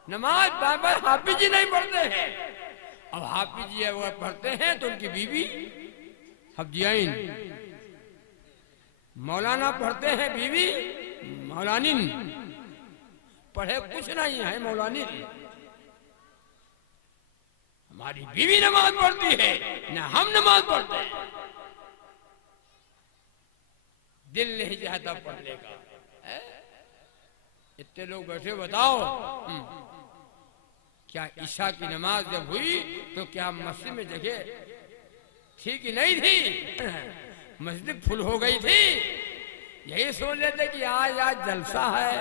नमाज बाबा हाफिज जी नहीं पढ़ते हैं। अब हाफिज जी अगर पढ़ते हैं तो उनकी बीवी हफ्जियाइन, मौलाना पढ़ते हैं बीवी मौलानिन, पढ़े कुछ नहीं है मौलानिन। हमारी बीवी नमाज पढ़ती है, न हम नमाज पढ़ते हैं। दिल नहीं चाहता पढ़ने का। इतने लोग बैठे, बताओ क्या ईशा की नमाज जब हुई तो क्या मस्जिद में जगह थी कि नहीं थी? मस्जिद फुल हो गई थी। यही सोच लेते कि आज जलसा है,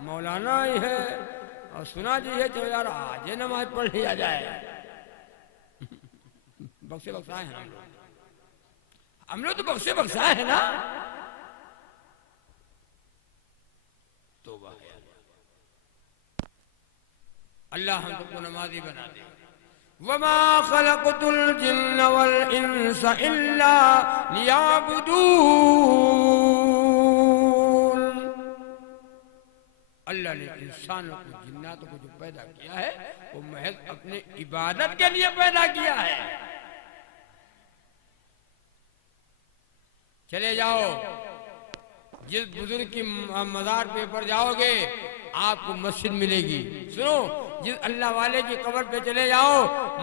मौलाना ही है और सुना जी है, चलो यार आज नमाज पढ़ लिया जाए। बक्से बक्साए हैं हम लोग तो बक्से बक्साए हैं ना। तौबा है, अल्लाह हम सबको नमाजी बना दे। वमा खलक़तुल जिन्न वल इंसा इल्ला लियाबुदून। अल्लाह ने इंसानों को, जिन्नातों को जो पैदा किया है वो महज अपने इबादत के लिए पैदा किया है। चले जाओ, जिस बुजुर्ग की मजार पे पर जाओगे आपको मस्जिद मिलेगी। सुनो, जिस अल्लाह वाले की कब्र पे चले जाओ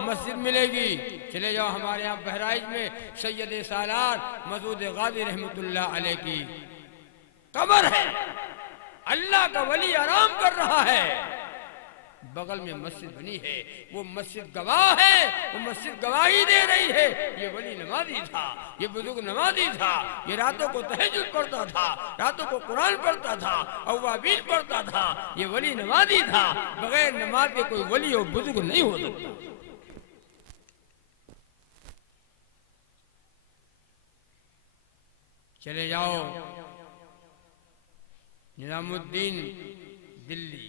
मस्जिद मिलेगी। चले जाओ हमारे यहाँ बहराइच में सैयद सालार मसूद गाजी रहमतुल्लाह अलैह की कब्र है। अल्लाह का वली आराम कर रहा है, बगल में मस्जिद बनी है, वो मस्जिद गवाह है, वो मस्जिद गवाही दे रही है। ये वली नमाजी था, ये बुजुर्ग नमाजी था, ये रातों को तहज्जुद पढ़ता था, रातों को कुरान पढ़ता था, अव्वाबीन पढ़ता था। ये वली नमाजी था, बगैर नमाज के कोई वली और बुजुर्ग नहीं हो सकता। चले जाओ निजामुद्दीन दिल्ली,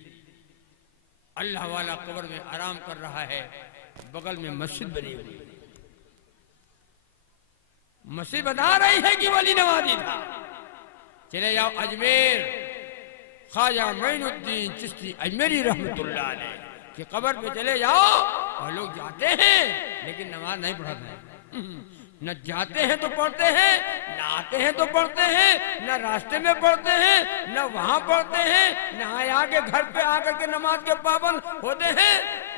अल्लाह वाला कब्र में आराम कर रहा है, बगल में मस्जिद बनी हुई है। मस्जिद बता रही है कि वली नवाजी था। चले जाओ अजमेर, ख्वाजा मोइनुद्दीन चिश्ती अजमेरी रहमतुल्लाह अलैह की कब्र पे चले जाओ और लोग जाते हैं लेकिन नमाज नहीं पढ़ते हैं। न जाते हैं तो पढ़ते हैं, न आते हैं तो पढ़ते हैं, न रास्ते में पढ़ते हैं, न वहां पढ़ते हैं, न आके घर पे आकर के नमाज के पाबंद होते हैं,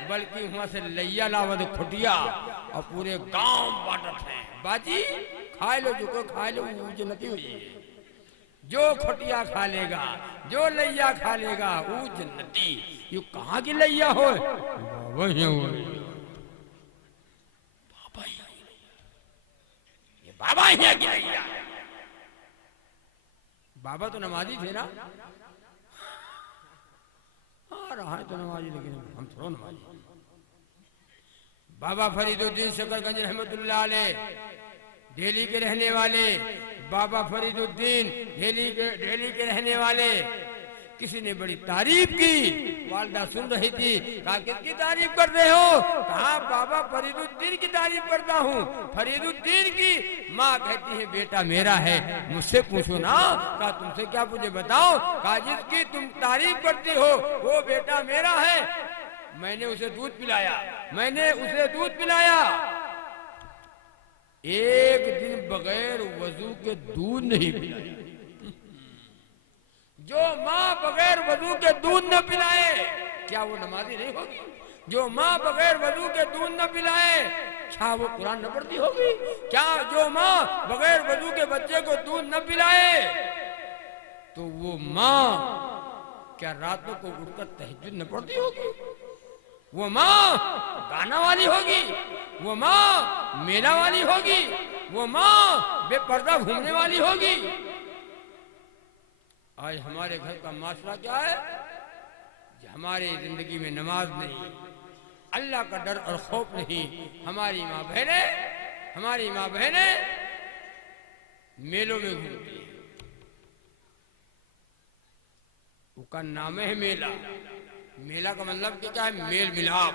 बल्कि वहां से लैया लावत खुटिया और पूरे गांव बांटते हैं। बाजी खा लो, जो को खा लो, जन्नती हुई है। जो खुटिया खा लेगा, जो लैया खा लेगा वो जन्नती। ये कहाँ की लैया हो? बाबा ही है क्या? बाबा तो नमाजी थे ना। आ रहा है तो नमाजी, लेकिन हम थोड़ा नमाजी। बाबा फरीदुद्दीन शकरगंज रहमतुल्लाह अलैह, दिल्ली के रहने वाले बाबा फरीदुद्दीन, दिल्ली के रहने वाले, किसी ने बड़ी तारीफ की। वालदा सुन रही थी, कहा किसकी तारीफ कर रहे हो? कहा बाबा फरीदुद्दीन की तारीफ करता हूँ। फरीदुद्दीन की माँ कहती है बेटा मेरा है, मुझसे पूछो ना। कहा तुमसे क्या मुझे बताओ? कहा जिसकी तुम तारीफ करती हो वो बेटा मेरा है। मैंने उसे दूध पिलाया, मैंने उसे दूध पिलाया। एक दिन बगैर वजू के दूध नहीं पिलाया। जो माँ बगैर वजू के दूध न पिलाए, क्या वो नमाजी नहीं होगी? जो माँ बगैर वजू के दूध न पिलाए, क्या वो कुरान न पढ़ती होगी? क्या जो माँ बगैर वजू के बच्चे को दूध न पिलाए, तो वो माँ क्या रातों को उठकर तहज्जुद न पढ़ती होगी? वो माँ गाना वाली होगी? वो माँ मेला वाली होगी? वो माँ बेपर्दा घूमने वाली होगी? आज हमारे घर का माशरा क्या है? हमारी जिंदगी में नमाज नहीं, अल्लाह का डर और खौफ नहीं। हमारी माँ बहनें मेलों में घूमती है। उसका नाम है मेला। मेला का मतलब क्या है? मेल मिलाप।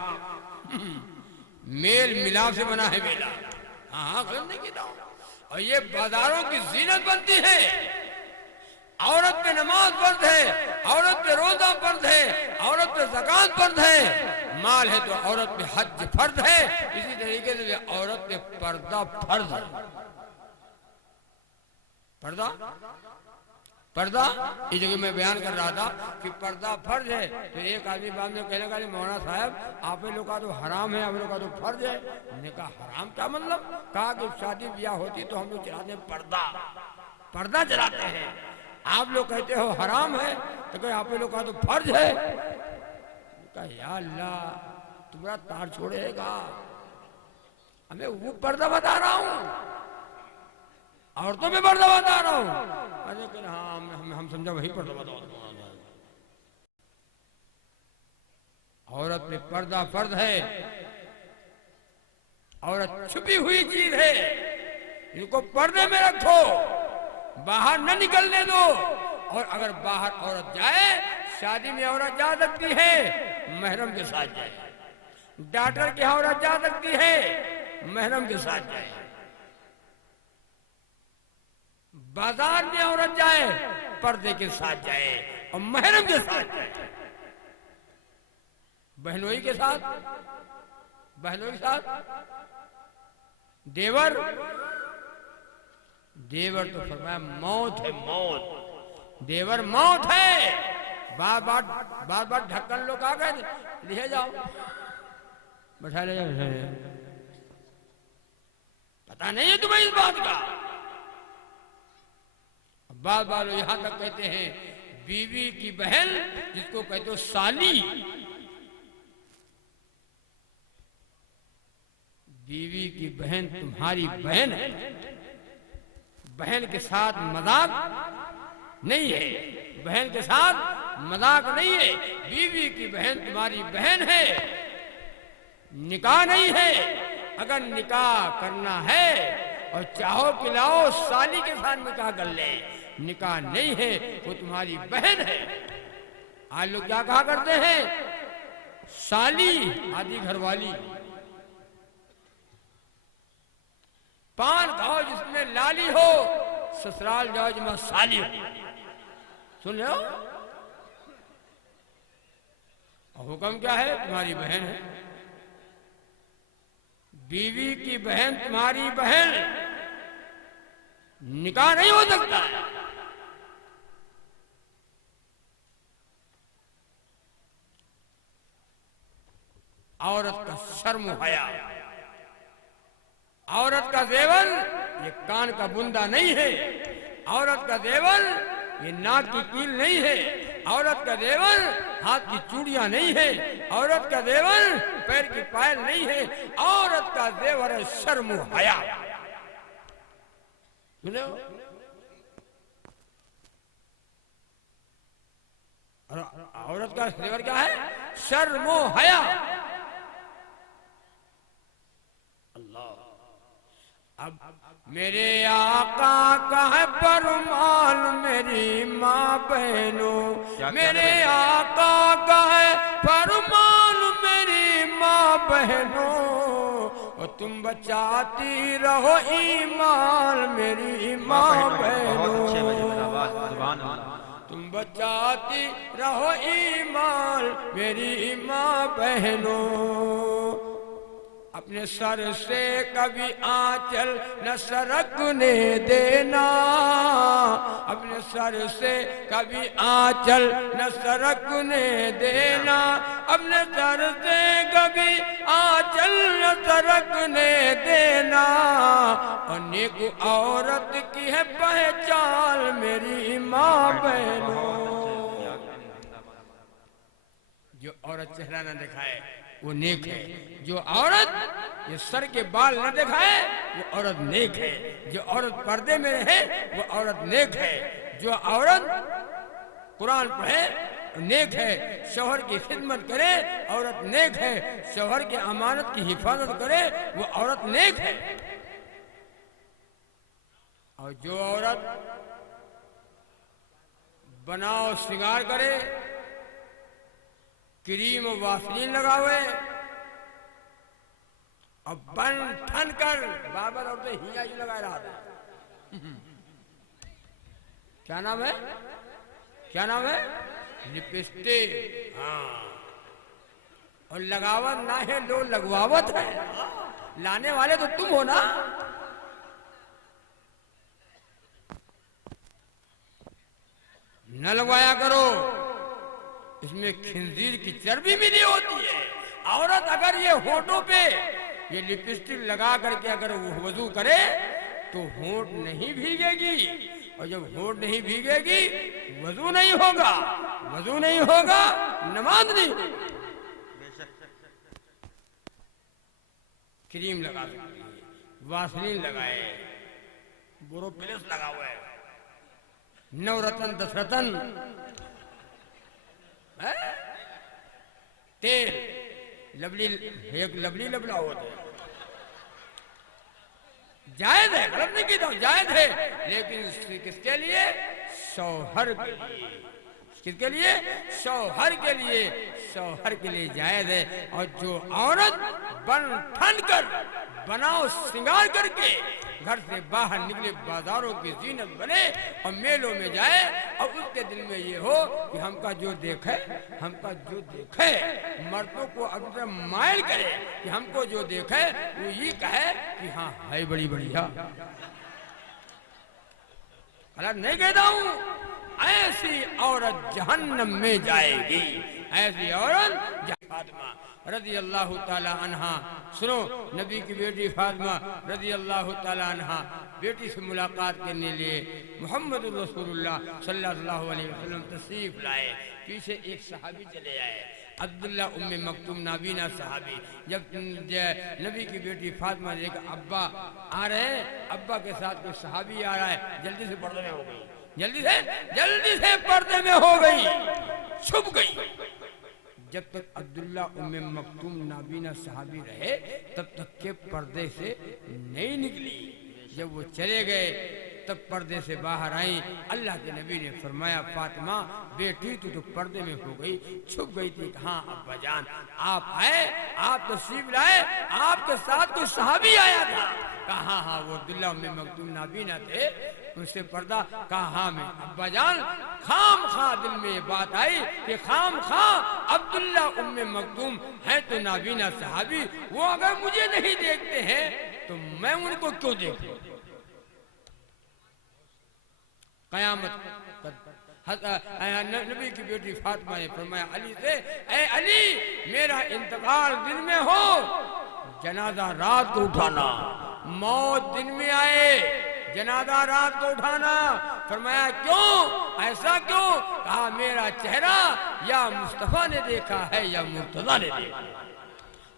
मेल मिलाप से बना है मेला। हाँ, गलत नहीं कहता हूं। और ये बाजारों की जीनत बनती है। औरत पे नमाज फर्ज है, औरत पे रोजा फर्ज है, औरत पे ज़कात फर्ज है। माल है तो औरत पे हज फर्ज है। इसी तरीके से औरत पे पर्दा फर्ज है। पर्दा इस जगह मैं बयान कर रहा था कि पर्दा फर्ज है। तो एक आदमी बाद में कहने लगा मौलाना साहब आप लोग का तो हराम है, हम लोग का तो फर्ज है। मैंने कहा हराम क्या मतलब? कहा कि शादी ब्याह होती तो हम लोग चलाते हैं पर्दा चलाते हैं। आप लोग कहते हो हराम है, तो कहे आप लोग का तो फर्ज है। कहा या अल्लाह तुम्हारा तार छोड़ेगा, हमें वो पर्दा बता रहा हूँ, औरतों में पर्दा बता रहा हूँ। अरे कह हाँ हम समझा वही पर्दा बताओ। औरत पे पर्दा फर्ज है। औरत छुपी हुई चीज है, इनको पर्दे में रखो, बाहर न निकलने दो। और अगर बाहर औरत जाए, शादी में औरत जा सकती है, महरम के साथ जाए। डॉक्टर के यहाँ औरत जा सकती है, महरम के साथ जाए। बाजार में औरत जाए, पर्दे के साथ जाए और महरम के साथ जाए। बहनोई के साथ देवर तो फरमाया मौत है, मौत। देवर मौत है। बार बार ढक्कन लोग आ गए, ले जाओ, बैठा ले जाओ। पता नहीं है तुम्हें इस बात का? बार यहां तक कहते हैं बीवी की बहन, जिसको कहते हो साली, बीवी की बहन तुम्हारी बहन है। बहन के साथ मजाक नहीं है, बहन के साथ मजाक नहीं है। बीवी की बहन तुम्हारी बहन है। निकाह नहीं है। अगर निकाह करना है और चाहो कि लाओ साली के साथ निकाह कर ले, निकाह नहीं है, वो तुम्हारी बहन है। आज लोग क्या कहा करते हैं? साली आदि घरवाली। पान खाओ जिसमें लाली हो, ससुराल जाओ जिसमें साली हो। सुन लो, हुक्म क्या है? तुम्हारी बहन है। बीवी की बहन तुम्हारी बहन, निकाह नहीं हो सकता। औरत का शर्म हया, औरत का जेवर ये कान का बुंदा नहीं है। औरत का जेवर ये नाक की कील नहीं है। औरत का जेवर हाथ की चूड़ियां नहीं है। औरत का जेवर पैर की पायल नहीं है। औरत का जेवर है शर्म हया। सुनो, और औरत का जेवर क्या है? शर्म व हया। अल्लाह। अब मेरे आका का है फरमान मेरी माँ बहनों, मेरे आका का है फरमान मेरी माँ बहनों, और तुम बचाती रहो ईमान मेरी माँ बहनों, तुम बचाती रहो ईमान मेरी माँ बहनों। अपने सर से कभी आंचल न सरकने देना, अपने सर से कभी आंचल न सरकने देना, अपने सर से कभी आंचल न सरकने देना, और नेक औरत की है पहचान मेरी माँ बहनों। जो औरत चेहरा न दिखाए वो नेक है, जो औरत ये सर के बाल न दिखाए वो औरत नेक है, जो औरत पर्दे में रहे वो औरत नेक है, जो औरत कुरान पढ़े नेक है, शौहर की खिदमत करे औरत नेक है, शौहर की अमानत की हिफाजत करे वो औरत नेक है। और जो औरत बनाओ श्रृंगार करे, क्रीम वासलीन लगावे और बन ठन कर बाबर और हिया ही लगा रहा था। क्या नाम है? क्या नाम है? लिपस्टिक। हाँ, और लगावत ना है लो लगवावत है, लाने वाले तो तुम हो ना। न लगवाया करो, इसमें खिंजीर की चर्बी भी नहीं होती है। औरत अगर ये होठों पे ये लिपस्टिक लगा करके अगर वो वजू करे तो होठ नहीं भीगेगी, और जब होठ नहीं भीगेगी वजू नहीं होगा, वजू नहीं होगा नमाज नहीं। क्रीम लगा सकती है, वासलीन लगाए, बोरोप्लस लगा हुआ है, नवरत्न 10 रत्न तेल लवली, एक लवली लबला होता है, जायज है, गलत नहीं कहता हूं, जायज है, लेकिन किसके लिए? शौहर के लिए। किसके लिए? शौहर के लिए, शौहर के लिए जायज है। और जो औरत बन ठन कर बनाओ श्रृंगार करके घर से बाहर निकले, बाजारों की जीनत बने और मेलों में जाए, और उसके दिल में ये हो कि हमका जो देखे, हमका जो देखे, मर्दों को अगर माइल करे कि हमको जो देखे वो ये कहे कि हाँ है बड़ी बढ़िया। गलत नहीं कहता हूँ, ऐसी औरत जहन्नम में जाएगी, ऐसी औरत। फातिमा रज़ी अल्लाह ताला अन्हा, सुनो, नबी की बेटी फातिमा रज़ी अल्लाह ताला अन्हा बेटी से मुलाकात करने लिए मोहम्मद रसूलुल्लाह सल्लल्लाहु अलैहि वसल्लम तशरीफ लाए। पीछे एक सहाबी चले आए, अब्दुल्ला उम्मे मक्तूम नाबीना सहाबी। जब नबी की बेटी फातिमा देखा अब्बा आ रहे हैं, अब्बा के साथ कोई सहाबी आ रहा है, जल्दी से पर्दे में हो गई, जल्दी से पर्दे में हो गई, छुप गई। जब तक अब्दुल्ला उम्मे मक्तूम नाबीना सहाबी रहे तब तक के पर्दे से नहीं निकली। जब वो चले गए तब पर्दे से बाहर आई। अल्लाह के नबी ने फरमाया, फातिमा बेटी तू तो पर्दे में हो गई, छुप गई थी। हाँ अब्बा जान आप आए, आप तशरीफ लाए, आपके साथ कोई सहाबी आया था। कहा हाँ वो अब्दुल्ला उम्मे मक्तूम नाबीना थे, उससे पर्दा। कहा हाँ मैं अब्बा जान खाम खा दिल में ये बात आई कि खाम खा अब्दुल्ला उम्मे मक्तूम है तो नाबीना सहाबी, वो अगर मुझे नहीं देखते हैं तो मैं उनको क्यों देखूं। कयामत नबी की बेटी फातिमा ने फरमाया अली से, ए अली मेरा इंतकाल दिन में हो, जनाजा रात को उठाना। मौत दिन में आए, जनाजा रात को उठाना। फरमाया क्यों, ऐसा क्यों? कहा मेरा चेहरा या मुस्तफा ने देखा है या मुर्तजा ने देखा।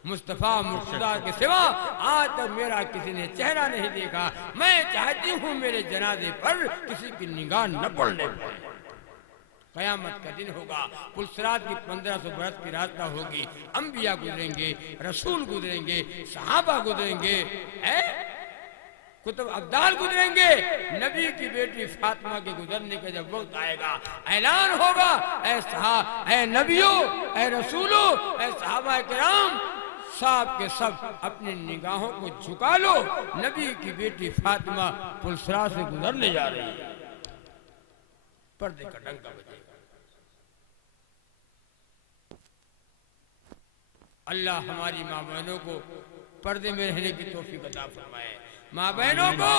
मुस्तफा मुर्तजा के सिवा आज तक मेरा किसी ने चेहरा नहीं देखा। मैं चाहती हूँ मेरे जनाजे पर किसी की निगाह न पड़ने पाए। कयामत का दिन होगा, पुलसरात की 1500 बरस की रास्ता होगी, अंबिया गुजरेंगे, रसूल गुजरेंगे, सहाबा गुजरेंगे, कुतुब अब्दाल गुजरेंगे। नबी की बेटी फातिमा के गुजरने का जब वक्त आएगा, ऐलान होगा, ऐ नबियों, ऐ रसूलों, ऐ सहाबा किराम, सब के सब अपनी निगाहों को झुका लो, नबी की बेटी फातिमा पुलसरात से गुजरने जा रही है। पर्दे का डंका बजेगा। अल्लाह हमारी माँ बहनों को पर्दे में रहने की तौफीक अता फरमाए, माँ बहनों को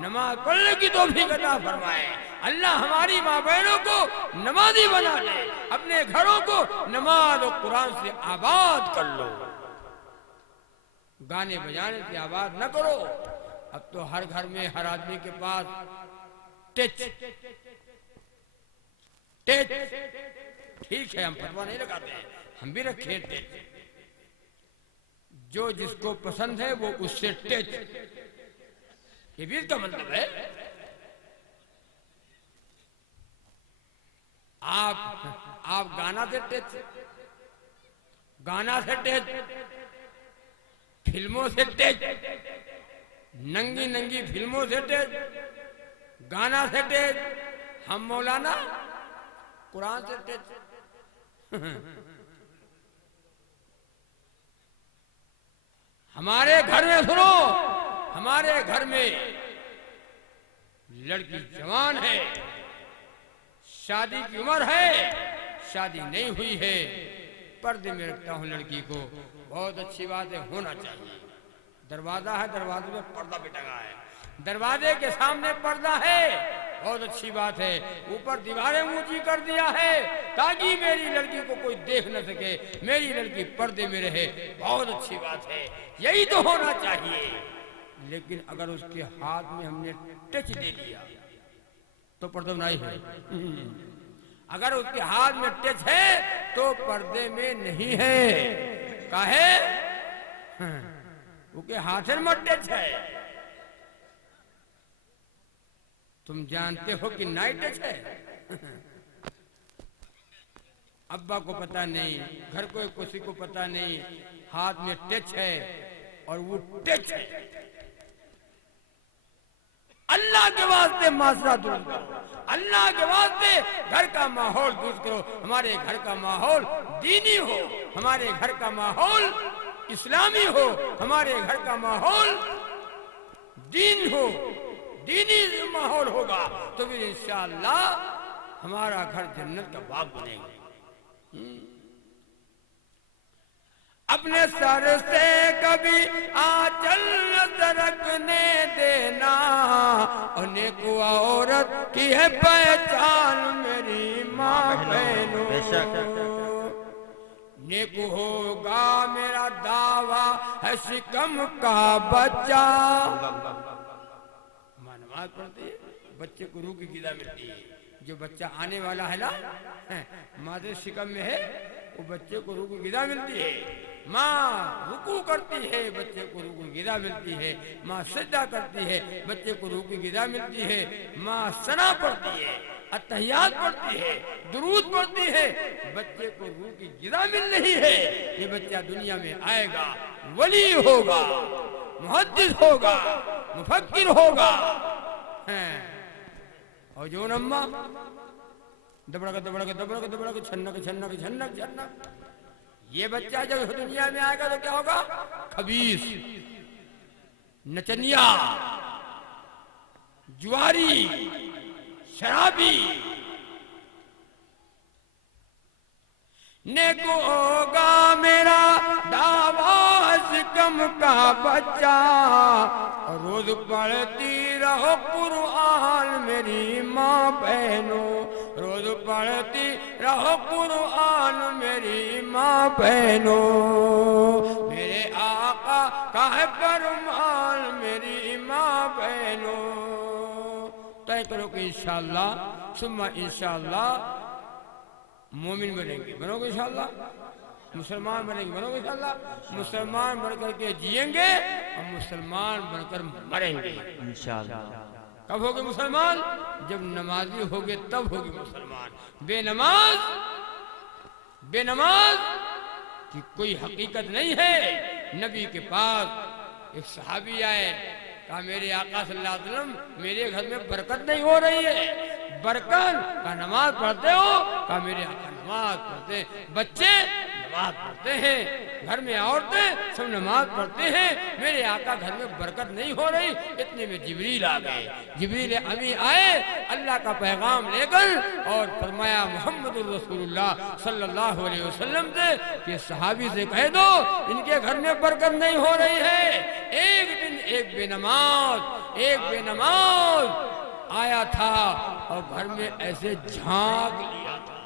नमाज पढ़ने की तौफीक अता फरमाए। अल्लाह हमारी माँ बहनों को नमाजी बना दे, अपने घरों को नमाज और कुरान से आबाद कर लो। गाने बजाने से आबाद न करो। अब तो हर घर में, हर आदमी के पास टेच, ठीक है, हम फतवा नहीं लगाते हैं, हम भी रखे टेच। जो जिसको पसंद है वो उससे टेच, ये भी इसका मतलब है। आप गाना से टेच, गाना से टेच, फिल्मों से टेच, नंगी नंगी फिल्मों से टेच, गाना से टेच, हम मौलाना कुरान से टेच। हमारे घर में सुनो, हमारे घर में लड़की जवान है, शादी की उम्र है, शादी नहीं हुई है, पर्दे में रखता हूं लड़की को, बहुत अच्छी बात है, होना चाहिए। दरवाजा है, दरवाजे में पर्दा भी टंगा है, दरवाजे के सामने पर्दा है, बहुत अच्छी बात है। ऊपर दीवारें ऊंची कर दिया है ताकि मेरी लड़की को कोई देख न सके, मेरी लड़की पर्दे में रहे, बहुत अच्छी बात है, यही तो होना चाहिए। लेकिन अगर उसके हाथ में हमने टच दे दिया तो पर्दा नहीं है। अगर उसके हाथ में टच है तो पर्दे में नहीं है। काहे? उसके हाथ में टच है। तुम जानते हो कि नाइट टच है? अब्बा को पता नहीं, घर को किसी को पता नहीं, हाथ में टच है और वो टच है। अल्लाह के वास्ते मासरा दुरुस्त करो, अल्लाह के वास्ते घर का माहौल दुरुस्त करो। हमारे घर का माहौल दीनी हो, हमारे घर का माहौल इस्लामी हो, हमारे घर का माहौल दीन हो, दीनी माहौल होगा तो फिर इंशाअल्लाह हमारा घर जन्नत का बाग बनेगा। अपने सर से कभी आंचल सरकने देना, उन्हें को औरत की है पहचान मेरी माँ बहनों। नेक होगा मेरा दावा है शिकम का बच्चा। नमाज पढ़ते बच्चे को रूह की गिदा मिलती है। जो बच्चा आने वाला है ना, मादे शिकम में है, वो बच्चे को रूह की गिदा मिलती है। माँ रुकू करती है, बच्चे को रूह की गिदा मिलती है। माँ सजदा करती है, बच्चे को रूह की गिदा मिलती है। माँ सना पढ़ती है, अत्तहियात पढ़ती है, दुरूद पढ़ती है, बच्चे को रूह की गिदा मिल रही है। ये बच्चा दुनिया में आएगा, वली होगा, मुहद्दिस होगा, मुफक्किर होगा। और जो नम्मा दबड़ा के दबड़ा के दबड़ा के दबड़ा के छन्ना के छन्ना के छन्ना छन्ना, ये बच्चा जब दुनिया में आएगा तो क्या होगा? खबीस, नचनिया, जुआरी, शराबी। नेको होगा मेरा दावा शिकम का बच्चा, रोज पढ़ती रहो कुरआन मेरी माँ बहनों, रोज पढ़ती रहो कुरआन मेरी माँ बहनों। मेरे आका का है फरमान मेरी माँ बहनों। तय करो कि इंशाअल्लाह सुम्मा इंशाअल्लाह मोमिन बनेंगे, बनोगे इंशाअल्लाह, मुसलमान बनेंगे, बनोगे इंशाअल्लाह, मुसलमान बनकर के जिएंगे और मुसलमान बनकर मरेंगे इंशाअल्लाह। कब होगे मुसलमान? जब नमाजी होगे तब होगे मुसलमान। बेनमाज की कोई हकीकत नहीं है। नबी के पास एक सहाबी आए, कहा मेरे आका सल्लल्लाहु अलैहि वसल्लम मेरे घर में बरकत नहीं हो रही है। बरकत का नमाज पढ़ते हो? कहा मेरे आका नमाज पढ़ते हैं, बच्चे नमाज पढ़ते हैं, घर में औरतें सब नमाज पढ़ते हैं, मेरे आका घर में बरकत नहीं हो रही। इतने में जिब्रील आ गए। जिब्रील अमी आए अल्लाह का पैगाम लेकर और फरमाया मोहम्मद रसूलुल्लाह सल्लल्लाहु अलैहि वसल्लम से कि सहाबी से कह दो इनके घर में बरकत नहीं हो रही है। एक दिन एक बेनमाज आया था और घर में ऐसे झांक लिया था।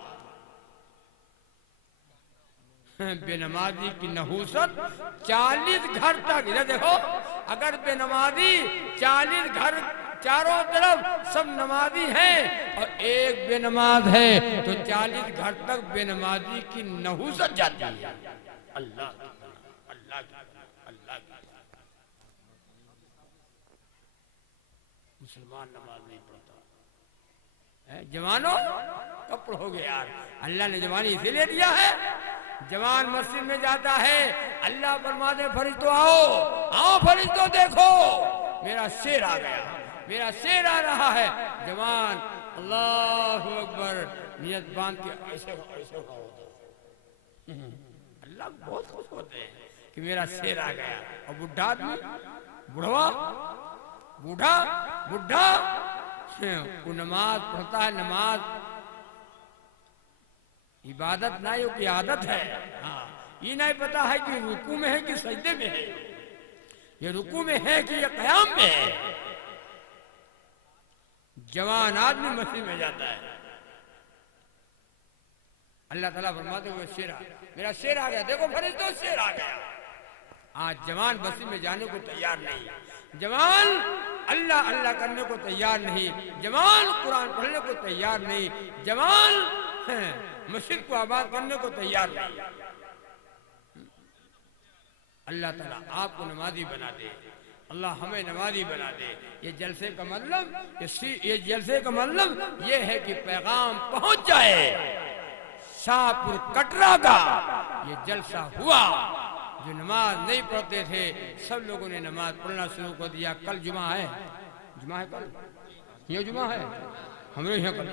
बेनमाजी की नहूसत 40 घर तक। इधर देखो, अगर बेनमाजी 40 घर चारों तरफ सब नमाजी हैं और एक बेनमाज है तो 40 घर तक बेनमाजी की नहूसत जाती है। अल्लाह अल्लाह अल्लाह। मुसलमान नमाज नहीं पढ़ता है। जवानों कब पढ़ोगे यार? अल्लाह ने जवानी इसीलिए दिया है। जवान मस्जिद में जाता है, अल्लाह फरमाते फरिश्तों आओ फरिश्तों देखो मेरा शेर आ गया, मेरा शेर आ रहा है। जवान अल्लाह अकबर नियत बांध के ऐसे अल्लाह बहुत खुश होते हैं कि मेरा शेर आ गया। और बुढ़ा आदमी, बुढ़ा वो नमाज पढ़ता है। नमाज इबादत ना यो की आदत है। हाँ, ये नहीं पता है कि रुकू में है कि सजदे में है, ये रुकू में है कि ये क़याम में है। जवान आदमी मस्जिद में जाता है, अल्लाह ताला फरमाते हुए मेरा शेर आ गया, देखो फरिश्तों शेर आ गया। आज जवान मस्जिद में जाने को तैयार नहीं, जवान अल्लाह अल्लाह करने को तैयार नहीं, जवान कुरान पढ़ने को तैयार नहीं, जवान मस्जिद को आबाद करने को तैयार नहीं। अल्लाह ताला आपको नमाजी बना दे, अल्लाह हमें नमाजी बना दे। ये जलसे का मतलब ये है कि पैगाम पहुंच जाए। शाहपुर कटरा का ये जलसा हुआ, जो नमाज नहीं पढ़ते थे सब लोगों ने नमाज पढ़ना शुरू कर दिया। कल जुमा है, कल ये जुमा है हमारे यहाँ कल।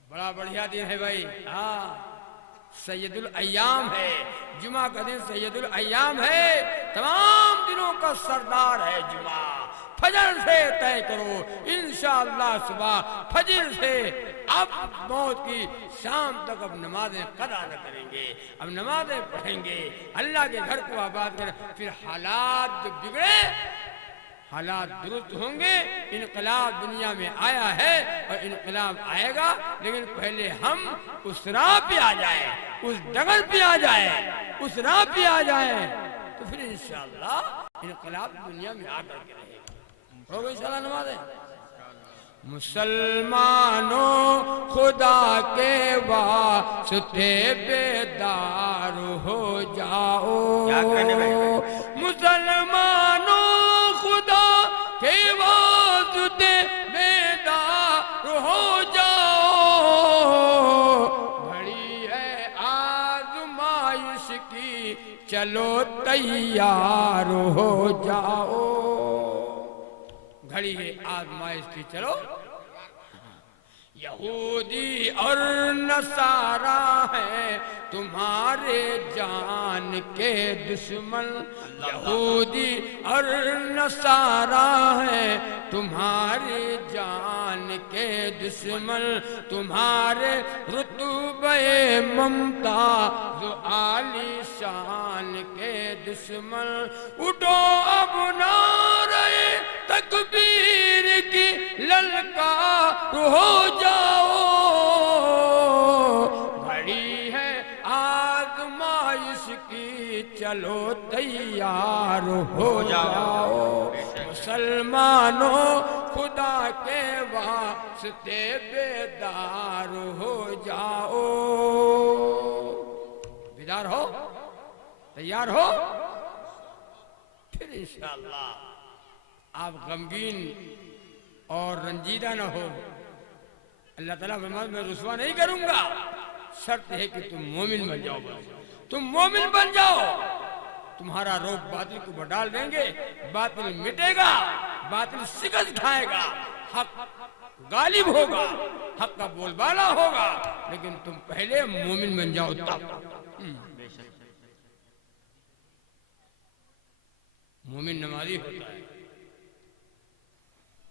बड़ा बढ़िया दिन है भाई। हाँ, सैयदुल अय्याम है, जुमा का दिन सैयदुल अय्याम है, तमाम दिनों का सरदार है जुमा। फजर से तय करो इंशाअल्लाह, सुबह फजर से अब मौत की शाम तक अब नमाजें कदा न करेंगे, अब नमाजें पढ़ेंगे, अल्लाह के घर को आबाद करें। फिर हालात जो बिगड़े, हालात दुरुस्त होंगे। इनकलाब दुनिया में आया है और इनकलाब आएगा, लेकिन पहले हम उस राह पे आ जाए, उस डगर पे आ जाए, उस राह पे आ जाए, तो फिर इंशाअल्लाह इनकलाब दुनिया में आकर के रहेगा। हो गई इंशाअल्लाह नमाज़ें। मुसलमानों खुदा के वास्ते बेदार हो जाओ, मुसलमानों खुदा के वास्ते बेदार हो जाओ। घड़ी है आज़माइश की, चलो तैयार हो जाओ। घड़ी है आज़माइश की, चलो। यहूदी और नसारा है तुम्हारे जान के दुश्मन, यहूदी और नसारा है तुम्हारे जान के दुश्मन, तुम्हारे रुतबे ममता जो आली शान के दुश्मन। उठो अब नारे तकबीर की ललकार हो जाओ। घड़ी है आज़माइश की, चलो तैयार हो जाओ। मुसलमानों खुदा के वास्ते बेदार हो जाओ। बेदार हो, तैयार हो, फिर इंशाअल्लाह आप गमगीन और रंजीदा न हो। अल्लाह ताला फरमाता मैं रुसवा नहीं करूंगा, शर्त है कि तुम मोमिन बन जाओ। तुम मोमिन बन जाओ, तुम्हारा रोग बातिल को बढ़ा देंगे, बातिल मिटेगा, बातिल शिकस्त खाएगा, हक गालिब होगा, हक का बोलबाला होगा। लेकिन तुम पहले मोमिन बन जाओ तब। मोमिन नमाजी होता है,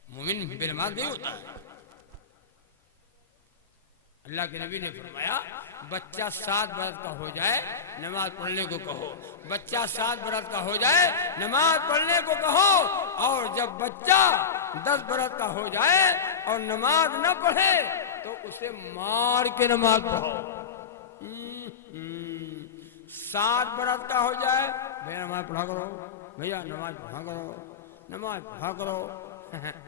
मोमिन बेनमाज नहीं होता है। अल्लाह के नबी ने फरमाया बच्चा 7 बरस का हो जाए नमाज पढ़ने को कहो। बच्चा 7 बरस का हो जाए नमाज पढ़ने को कहो। और जब बच्चा 10 बरस का हो जाए और नमाज न पढ़े तो उसे मार के नमाज पढ़ो। 7 बरस का हो जाए भैया नमाज पढ़ा करो, भैया नमाज पढ़ा करो, नमाज पढ़ा करो।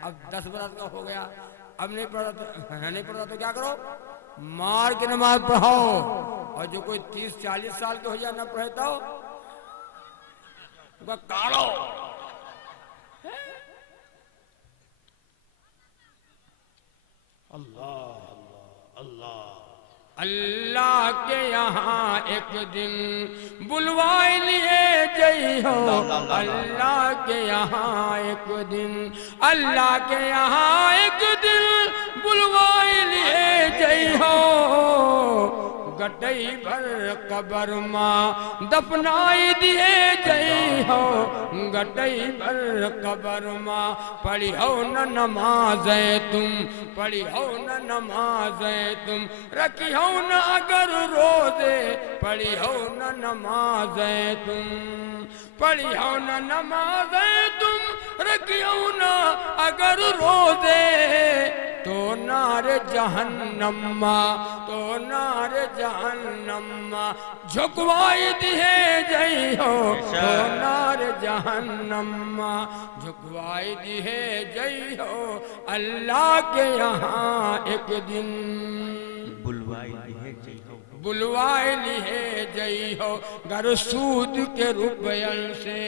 अब 10 बरस का हो गया, अब नहीं पढ़ा तो क्या करो, मार के नमाज पढ़ाओ। और जो कोई 30-40 साल के हो जाए ना पढ़ता हो उसका काढ़ो। अल्लाह अल्लाह अल्लाह के यहाँ एक दिन बुलवाए लिए जई हो। अल्लाह के यहाँ एक दिन, अल्लाह के यहाँ एक दिन बुलवाए लिए जई हो। गटई भर कबर माँ दफनाई दिए जई हो। गटई भर कबर माँ पढ़ी हो न नमाज तुम, पढ़ी हो न नमाज तुम, रखी हो न अगर रोजे, पढ़ी हो न नमाज तुम, पढ़ी हो न नमाज तुम, रखी हो न अगर रोजे। तो नार जहन्नमा, तो नार जहन्नमा झुकवाई दिए जई हो। तो नार जहन्नमा झुकवाई दिए जई हो। अल्लाह के यहाँ एक दिन बुलवाई लिए जई हो। गर सूद के रुपयन से,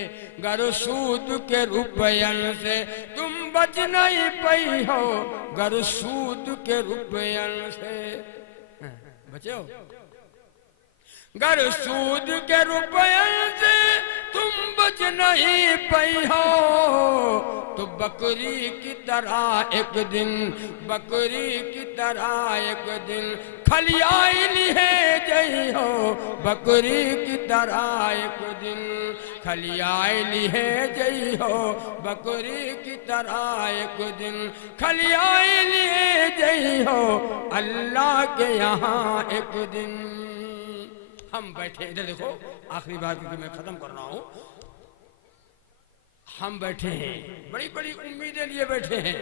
गर सूद के रुपयन से तुम बच नहीं पई हो। गर सूद के रुपयन से बचे हो, गर सूद के रुपयन से तुम बच नहीं पई हो। तो बकरी की तरह एक दिन, बकरी की तरह एक दिन खलियाई लिए जई हो। बकरी की तरह एक दिन खलियाई लिए जई हो। बकरी की तरह एक दिन खलियाई लिए जई हो। अल्लाह के यहाँ एक दिन हम बैठे, इधर देखो आखिरी बात क्योंकि मैं खत्म कर रहा हूं। हम बैठे हैं, बड़ी बड़ी उम्मीदें लिए बैठे हैं,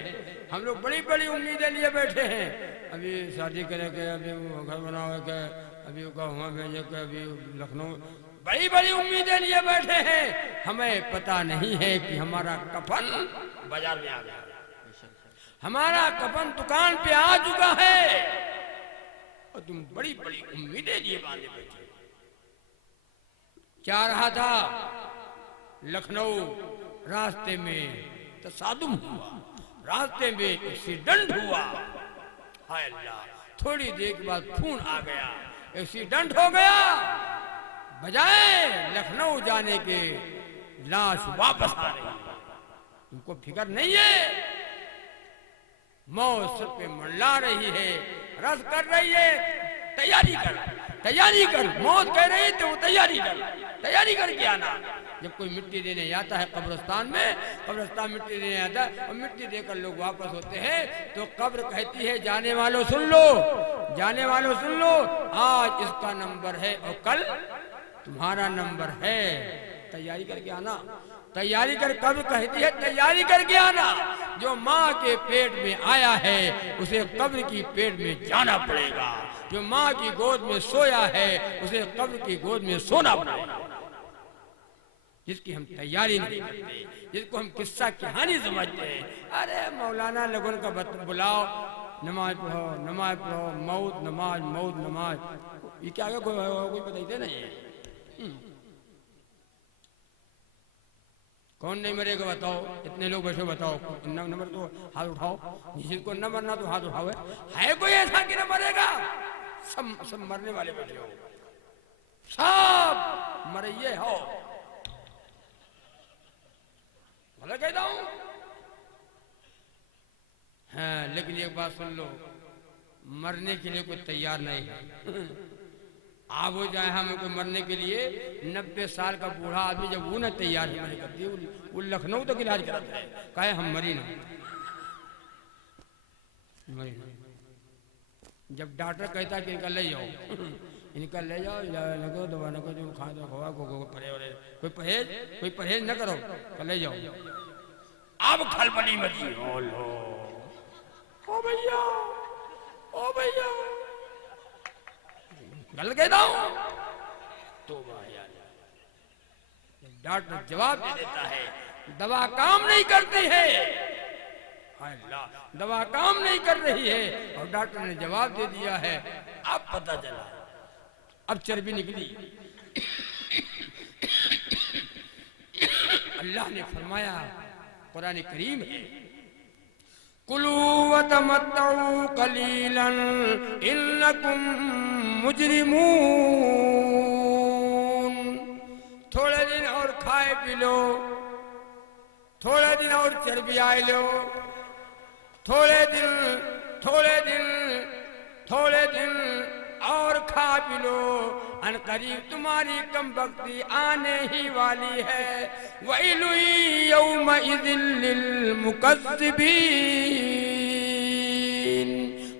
हम लोग बड़ी बड़ी उम्मीदें लिए बैठे हैं। अभी शादी करेंगे, अभी घर बनाओगे, अभी हुआ भेजे के, अभी लखनऊ, बड़ी बड़ी उम्मीदें लिए बैठे हैं। हमें पता नहीं है कि हमारा कफन बाजार में आ गया, हमारा कफन दुकान पे आ चुका है और तुम बड़ी बड़ी उम्मीदें लिए बांधे बैठे। जा रहा था लखनऊ, रास्ते में तसादुम हुआ, रास्ते में एक्सीडेंट हुआ। हाय अल्लाह, थोड़ी देर के बाद खून आ गया, एक्सीडेंट हो गया। बजाय लखनऊ जाने के लाश वापस आ रही है। तुमको फिक्र नहीं है? मौत सर पे मंडला रही है, रस कर रही है, तैयारी कर, तैयारी कर। मौत कह रही तो तैयारी कर, तैयारी करके आना। जब कोई मिट्टी देने आता है कब्रिस्तान में, कब्रिस्तान मिट्टी देने आता है और मिट्टी देकर लोग वापस होते हैं, तो कब्र कहती है जाने वालों सुन लो, जाने वालों सुन लो, आज इसका नंबर है और कल तुम्हारा नंबर है, तैयारी करके आना। तैयारी कर, कब्र कहती है तैयारी करके आना। जो माँ के पेट में आया है उसे कब्र की पेट में जाना पड़ेगा। जो माँ की गोद में सोया है उसे कब्र की गोद में सोना पड़ेगा। जिसकी हम तैयारी नहीं करते, जिसको हम किस्सा कहानी समझते हैं, अरे मौलाना लोगों का बुलाओ, नमाज पढ़ो, नमाज पढ़ो, मौत नमाज, मौत नमाज, ये क्या कोई बताते नहीं है। कौन नहीं मरेगा बताओ? इतने लोग बैठे बताओ, नंबर तो हाथ उठाओ, जिसको न मरना तो हाथ उठाओ। है कोई ऐसा कि न मरेगा? सब मरने वाले बैठे हो, सब मरिए हो। भला कहता हूं। हाँ, लेकिन एक बात सुन लो, मरने के लिए कोई तैयार नहीं है। आप हो जाए हम को मरने के लिए, 90 साल का बूढ़ा आदमी जब वो न तैयार है करती, वो लखनऊ तक इलाज कराता है, कहे हम मरी ना। जब डॉक्टर कहता है कि इनका ले जाओ, इनका ले जाओ, लगो दवा न को, जो खा दो खवा को कोई परहेज न करो, ले जाओ। अब खलबली मची, ओ भैया, ओ भैया, गलत कहता हूं तो डॉक्टर जवाब दे देता है, दवा काम नहीं करती है। अल्लाह, दवा काम नहीं कर रही है, और डॉक्टर ने जवाब दे दिया है। अब पता चला, अब चर्बी निकली। अल्लाह ने फरमाया, कुरान करीम है, कुलू व तमत्तऊ कलीलन इन्नकुम मुजरिमून। थोड़े दिन और खाए पी लो, थोड़े दिन और चर्बी आए लो, थोड़े दिन और खा पी लो, अनकरीब तुम्हारी कम बख्ती आने ही वाली है। वैलु यौमइज़िन लिलमुकज़्ज़िबीन,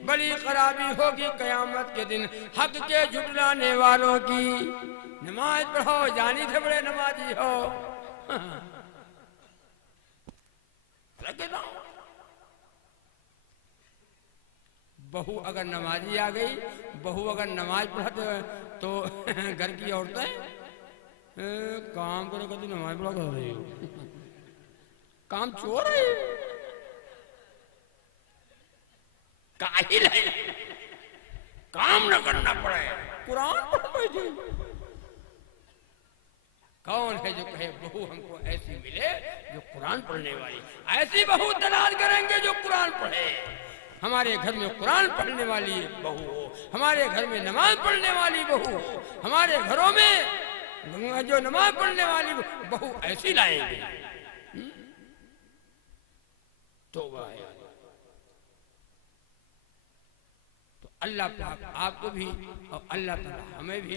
बड़ी खराबी होगी कयामत के दिन हक के झुटलाने वालों की। नमाज पढ़ो, जानी थे बड़े नमाजी हो। बहू अगर नमाजी आ गई, बहू अगर नमाज पढ़ते तो घर की औरतें काम करे कहती नमाज पढ़ा कर रही हो, काम चोर है, काहिल है, काम न करना पड़े, कुरान पढ़ बैठे। कौन है जो कहे बहू हमको ऐसी मिले जो कुरान पढ़ने वाली? ऐसी बहू तलाश करेंगे जो कुरान पढ़े। हमारे घर में कुरान पढ़ने वाली बहू हो, हमारे घर में नमाज पढ़ने वाली बहू हो, हमारे घरों में जो नमाज पढ़ने वाली बहू ऐसी लाएंगे। तो अल्लाह पाक आपको भी और अल्लाह ताला हमें भी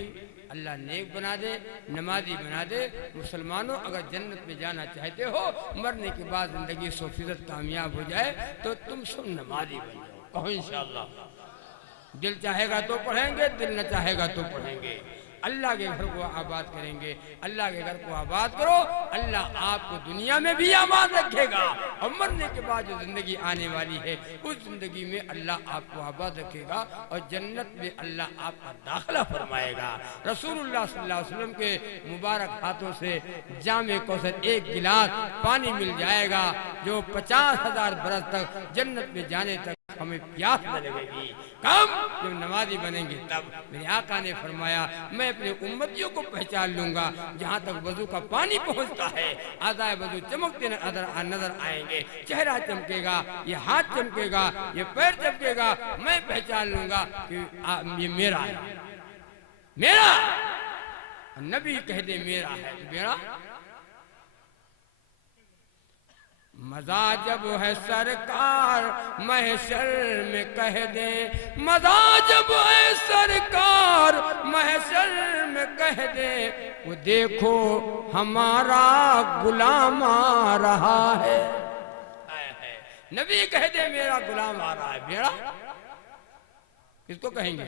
अल्लाह नेक बना दे, नमाजी बना दे। मुसलमानों, अगर जन्नत में जाना चाहते हो, मरने के बाद जिंदगी 100% कामयाब हो जाए, तो तुम सब नमाजी बन जाओ। कहो इंशाअल्लाह। दिल चाहेगा तो पढ़ेंगे, दिल न चाहेगा तो पढ़ेंगे। अल्लाह के घर को आबाद करेंगे। अल्लाह के घर को आबाद करो, अल्लाह आपको दुनिया में भी आबाद रखेगा, और मरने के बाद जो जिंदगी आने वाली है उस जिंदगी में अल्लाह आपको आबाद रखेगा, और जन्नत में अल्लाह आपका दाखिला फरमाएगा। रसूलुल्लाह सल्लल्लाहु अलैहि वसल्लम के मुबारक हाथों से जामे कौसर एक गिलास पानी मिल जाएगा, जो 50,000 बरस तक जन्नत में जाने तक हमें प्यास न लगेगी। कब? जब नमाजी बनेंगे तब। मेरे आका ने फरमाया, मैं अपने उम्मतियों को पहचान लूंगा जहाँ तक वजू का पानी पहुँचता है। आज़ाए वजू चमकते नजर आएंगे, चेहरा चमकेगा, ये हाथ चमकेगा, ये पैर चमकेगा, मैं पहचान लूंगा कि ये मेरा है, मेरा। नबी कह दे मेरा है तो मेरा। मजा जब है सरकार महशर में कह दे, मजा जब है सरकार महशर में कह दे, वो देखो हमारा गुलाम आ रहा है। नबी कह दे मेरा गुलाम आ रहा है। मेरा किसको कहेंगे?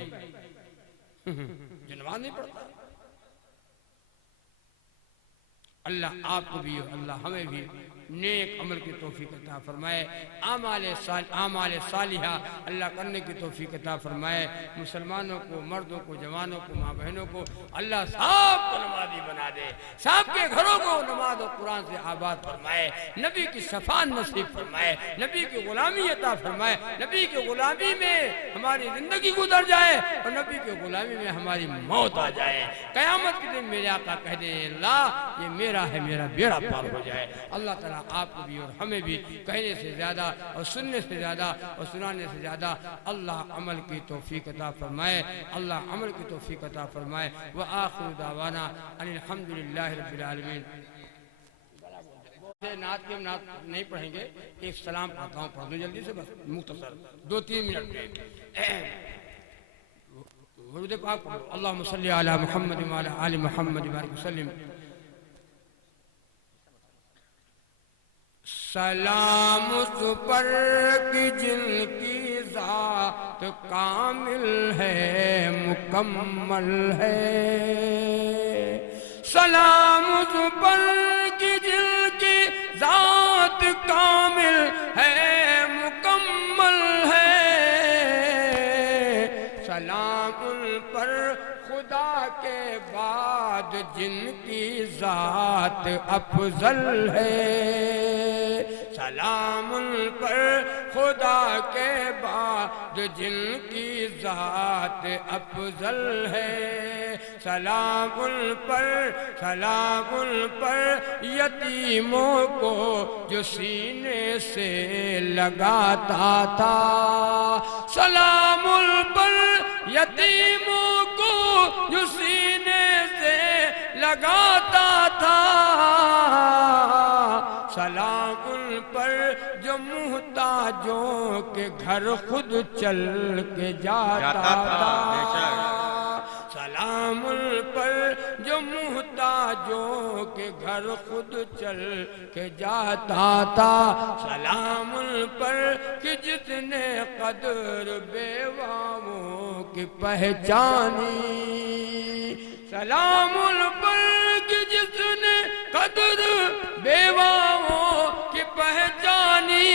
जो नमाज नहीं पढ़ता। अल्लाह आपको भी, अल्लाह हमें भी नेक अमल की तौफीक अता फरमाए, आमाल सालिहा अल्लाह करने की तौफीक अता फरमाए। मुसलमानों को, मर्दों को, जवानों को, माँ बहनों को अल्लाह साहब को नमाजी बना दे, साहब के घरों को नमाज और कुरान से आबाद फरमाए, नबी की शफाअत नसीब फरमाए, नबी की गुलामी अता फरमाए, नबी की गुलामी में हमारी जिंदगी गुजर जाए और नबी की गुलामी में हमारी मौत आ जाए। क़यामत के दिन मेरे आका कह दे अल्लाह ये मेरा है, मेरा बेड़ा पार हो जाए। अल्लाह ताला आपको भी और हमें भी कहने से ज़्यादा और सुनने से ज़्यादा और सुनाने से ज़्यादा अल्लाह अमल की तौफीक अता फरमाए, अल्लाह अमल की तौफीक अता फरमाए। व आखिर दावाना अनिल हम्दुलिल्लाहि रब्बिल आलमीन। नात के हम नात नहीं पढ़ेंगे, एक सलाम आता हूँ, पढ़ दूँ जल्दी से, बस मुख्तसर 2-3 मिनट में। दुरूद पाक पढ़ो, अल्लाहुम्मा सल्ली अला मुहम्मद व अला आलि मुहम्मद बारिक वसल्लिम। सलाम उस पर कि जिनकी ज़ात कामिल है, मुकम्मल है। सलाम उस पर कि जिनकी ज़ात कामिल है, मुकम्मल है। सलाम उन पर खुदा के बाद जिनकी ज़ात अफजल है। सलाम उन पर खुदा के बाद जिनकी ज़ात अफजल है। सलाम उन पर यतीमों को जो सीने से लगाता था। सलाम उन पर यतीमों को जो सीने से लगाता था। सलाम उन पर जो मुहताजों के घर खुद चल के जाता था। सलाम उन पर जो मुहताजों के घर खुद चल के जाता था। सलाम उन पर कि जिसने कदर बेवाओं की पहचानी। सलाम उन पर कि जिसने कदर बेवाओं की पहचानी।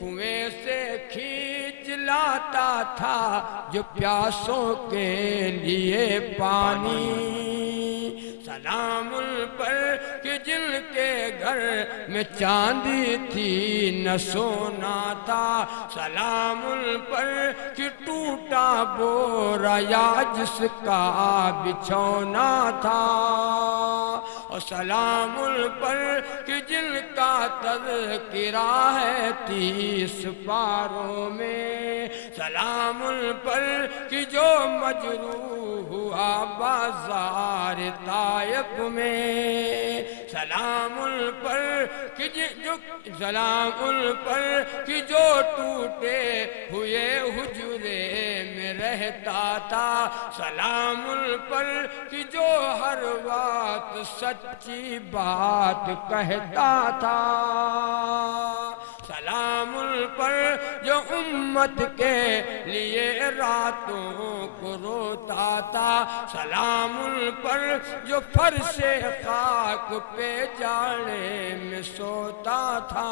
कुएं से खींच लाता था जो प्यासों के लिए पानी। सलाम उन पर कि जिनके घर में चांदी थी न सोना था। सलाम उन पर कि टूटा बोरा या जिसका बिछौना था। और सलाम उन पर कि जिनका तज़किरा है 30 पारों में। सलाम उन पर कि जो मजरूह हुआ बाजार तायफ में। सलाम उन पर कि सलाम उन पर कि जो टूटे हुए हुजरे में रहता था। सलाम उन पर कि जो हर वक्त सच्ची बात कहता था। सलाम उन पर जो उम्मत के लिए रातों को रोता था। सलाम उन पर जो फर्शे खाक पे जाने में सोता था।